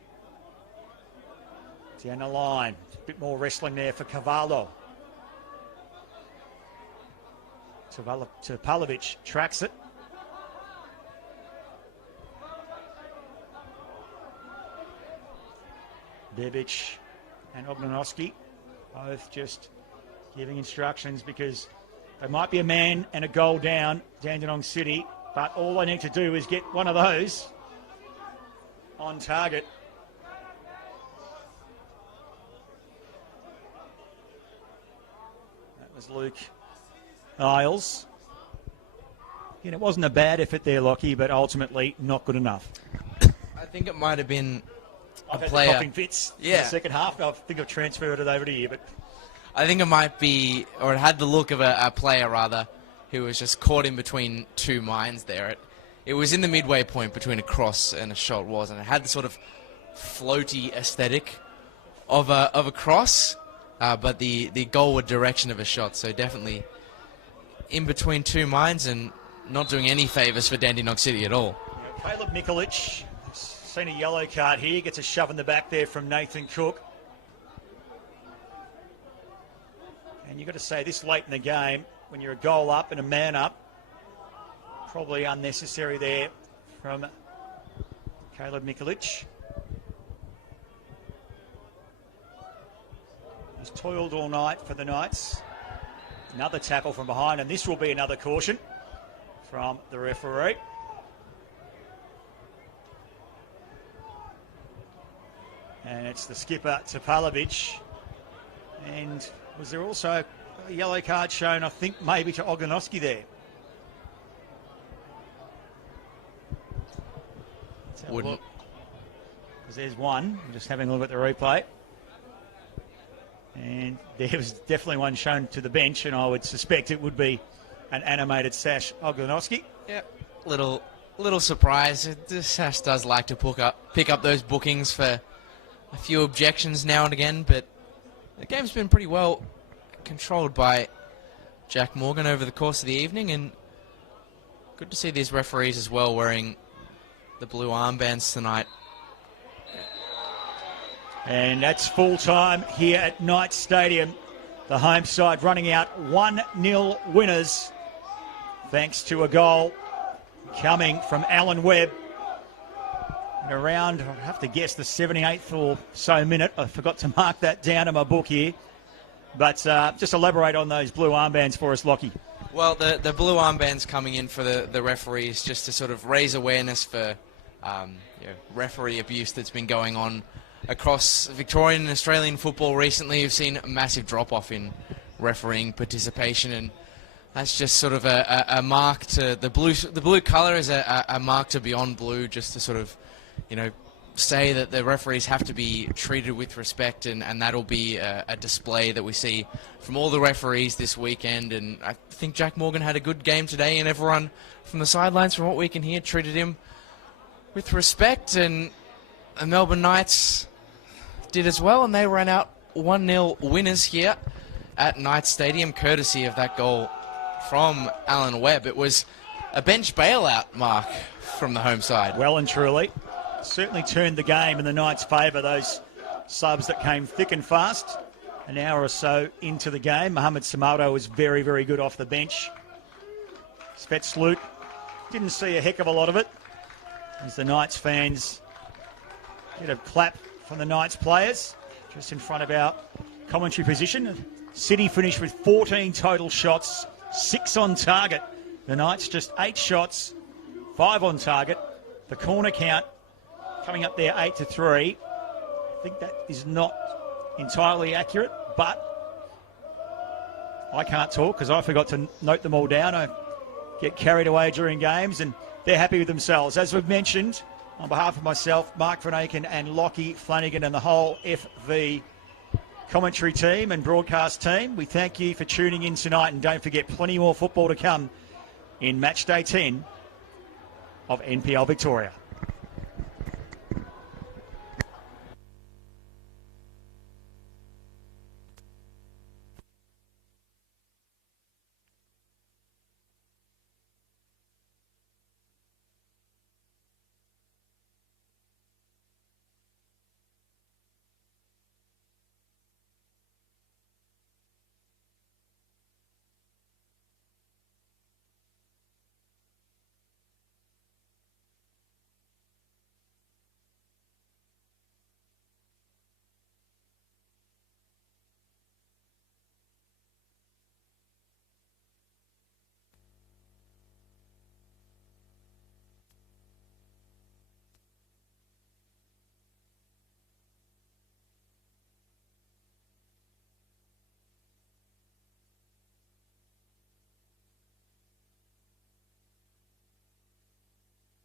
Down the line. A bit more wrestling there for Cavallo. Palovic tracks it. Bebic and Ognjanowski both just giving instructions because they might be a man and a goal down, Dandenong City, but all they need to do is get one of those on target. That was Luke Isles. Again, it wasn't a bad effort there, Lockie, but ultimately not good enough. I think it might have been I've a had player. the coughing fits in the second half. I think I've transferred it over to you, but I think it might be, or it had the look of a player, rather, who was just caught in between two minds there. It was in the midway point between a cross and a shot, wasn't it? It had the sort of floaty aesthetic of a cross, but the goalward direction of a shot. So definitely in between two minds and not doing any favours for Dandenong City at all. Caleb Mikulich, seen a yellow card here, gets a shove in the back there from Nathan Cook. And you've got to say, this late in the game, when you're a goal up and a man up, probably unnecessary there from Caleb Mikulich. He's toiled all night for the Knights. Another tackle from behind, and this will be another caution from the referee. And it's the skipper, Topalovic. And was there also a yellow card shown, I think, maybe to Ognjanowski there? Let's have a look. Because there's one. I'm just having a look at the replay. And there was definitely one shown to the bench, and I would suspect it would be an animated sash Ognjanowski. Yeah. little surprise. Sash does like to pick up those bookings for a few objections now and again, but the game's been pretty well controlled by Jack Morgan over the course of the evening, and good to see these referees as well wearing the blue armbands tonight. And that's full time here at Knights Stadium. The home side running out 1-0 winners, thanks to a goal coming from Alan Webb. And around, I have to guess, the 78th or so minute. I forgot to mark that down in my book here. But just elaborate on those blue armbands for us, Lockie. Well, the blue armbands coming in for the referees just to sort of raise awareness for referee abuse that's been going on across Victorian and Australian football recently. You've seen a massive drop-off in refereeing participation, and that's just sort of a mark to the blue colour is a mark to beyond blue, just to sort of, say that the referees have to be treated with respect, and that'll be a display that we see from all the referees this weekend. And I think Jack Morgan had a good game today, and everyone from the sidelines, from what we can hear, treated him with respect, and the Melbourne Knights did as well, and they ran out 1-0 winners here at Knights Stadium, courtesy of that goal from Alan Webb. It was a bench bailout, Mark, from the home side. Well and truly. Certainly turned the game in the Knights' favour, those subs that came thick and fast. An hour or so into the game, Mohamed Samato was very, very good off the bench. Svetslut didn't see a heck of a lot of it, as the Knights fans get a clap from the Knights players just in front of our commentary position. City finished with 14 total shots, 6 on target. The Knights just 8 shots, 5 on target. The corner count coming up there 8-3. I think that is not entirely accurate, but I can't talk because I forgot to note them all down. I get carried away during games, and they're happy with themselves. As we've mentioned, on behalf of myself, Mark Van Aken and Lockie Flanagan and the whole FV commentary team and broadcast team, we thank you for tuning in tonight, and don't forget, plenty more football to come in match day 10 of NPL Victoria.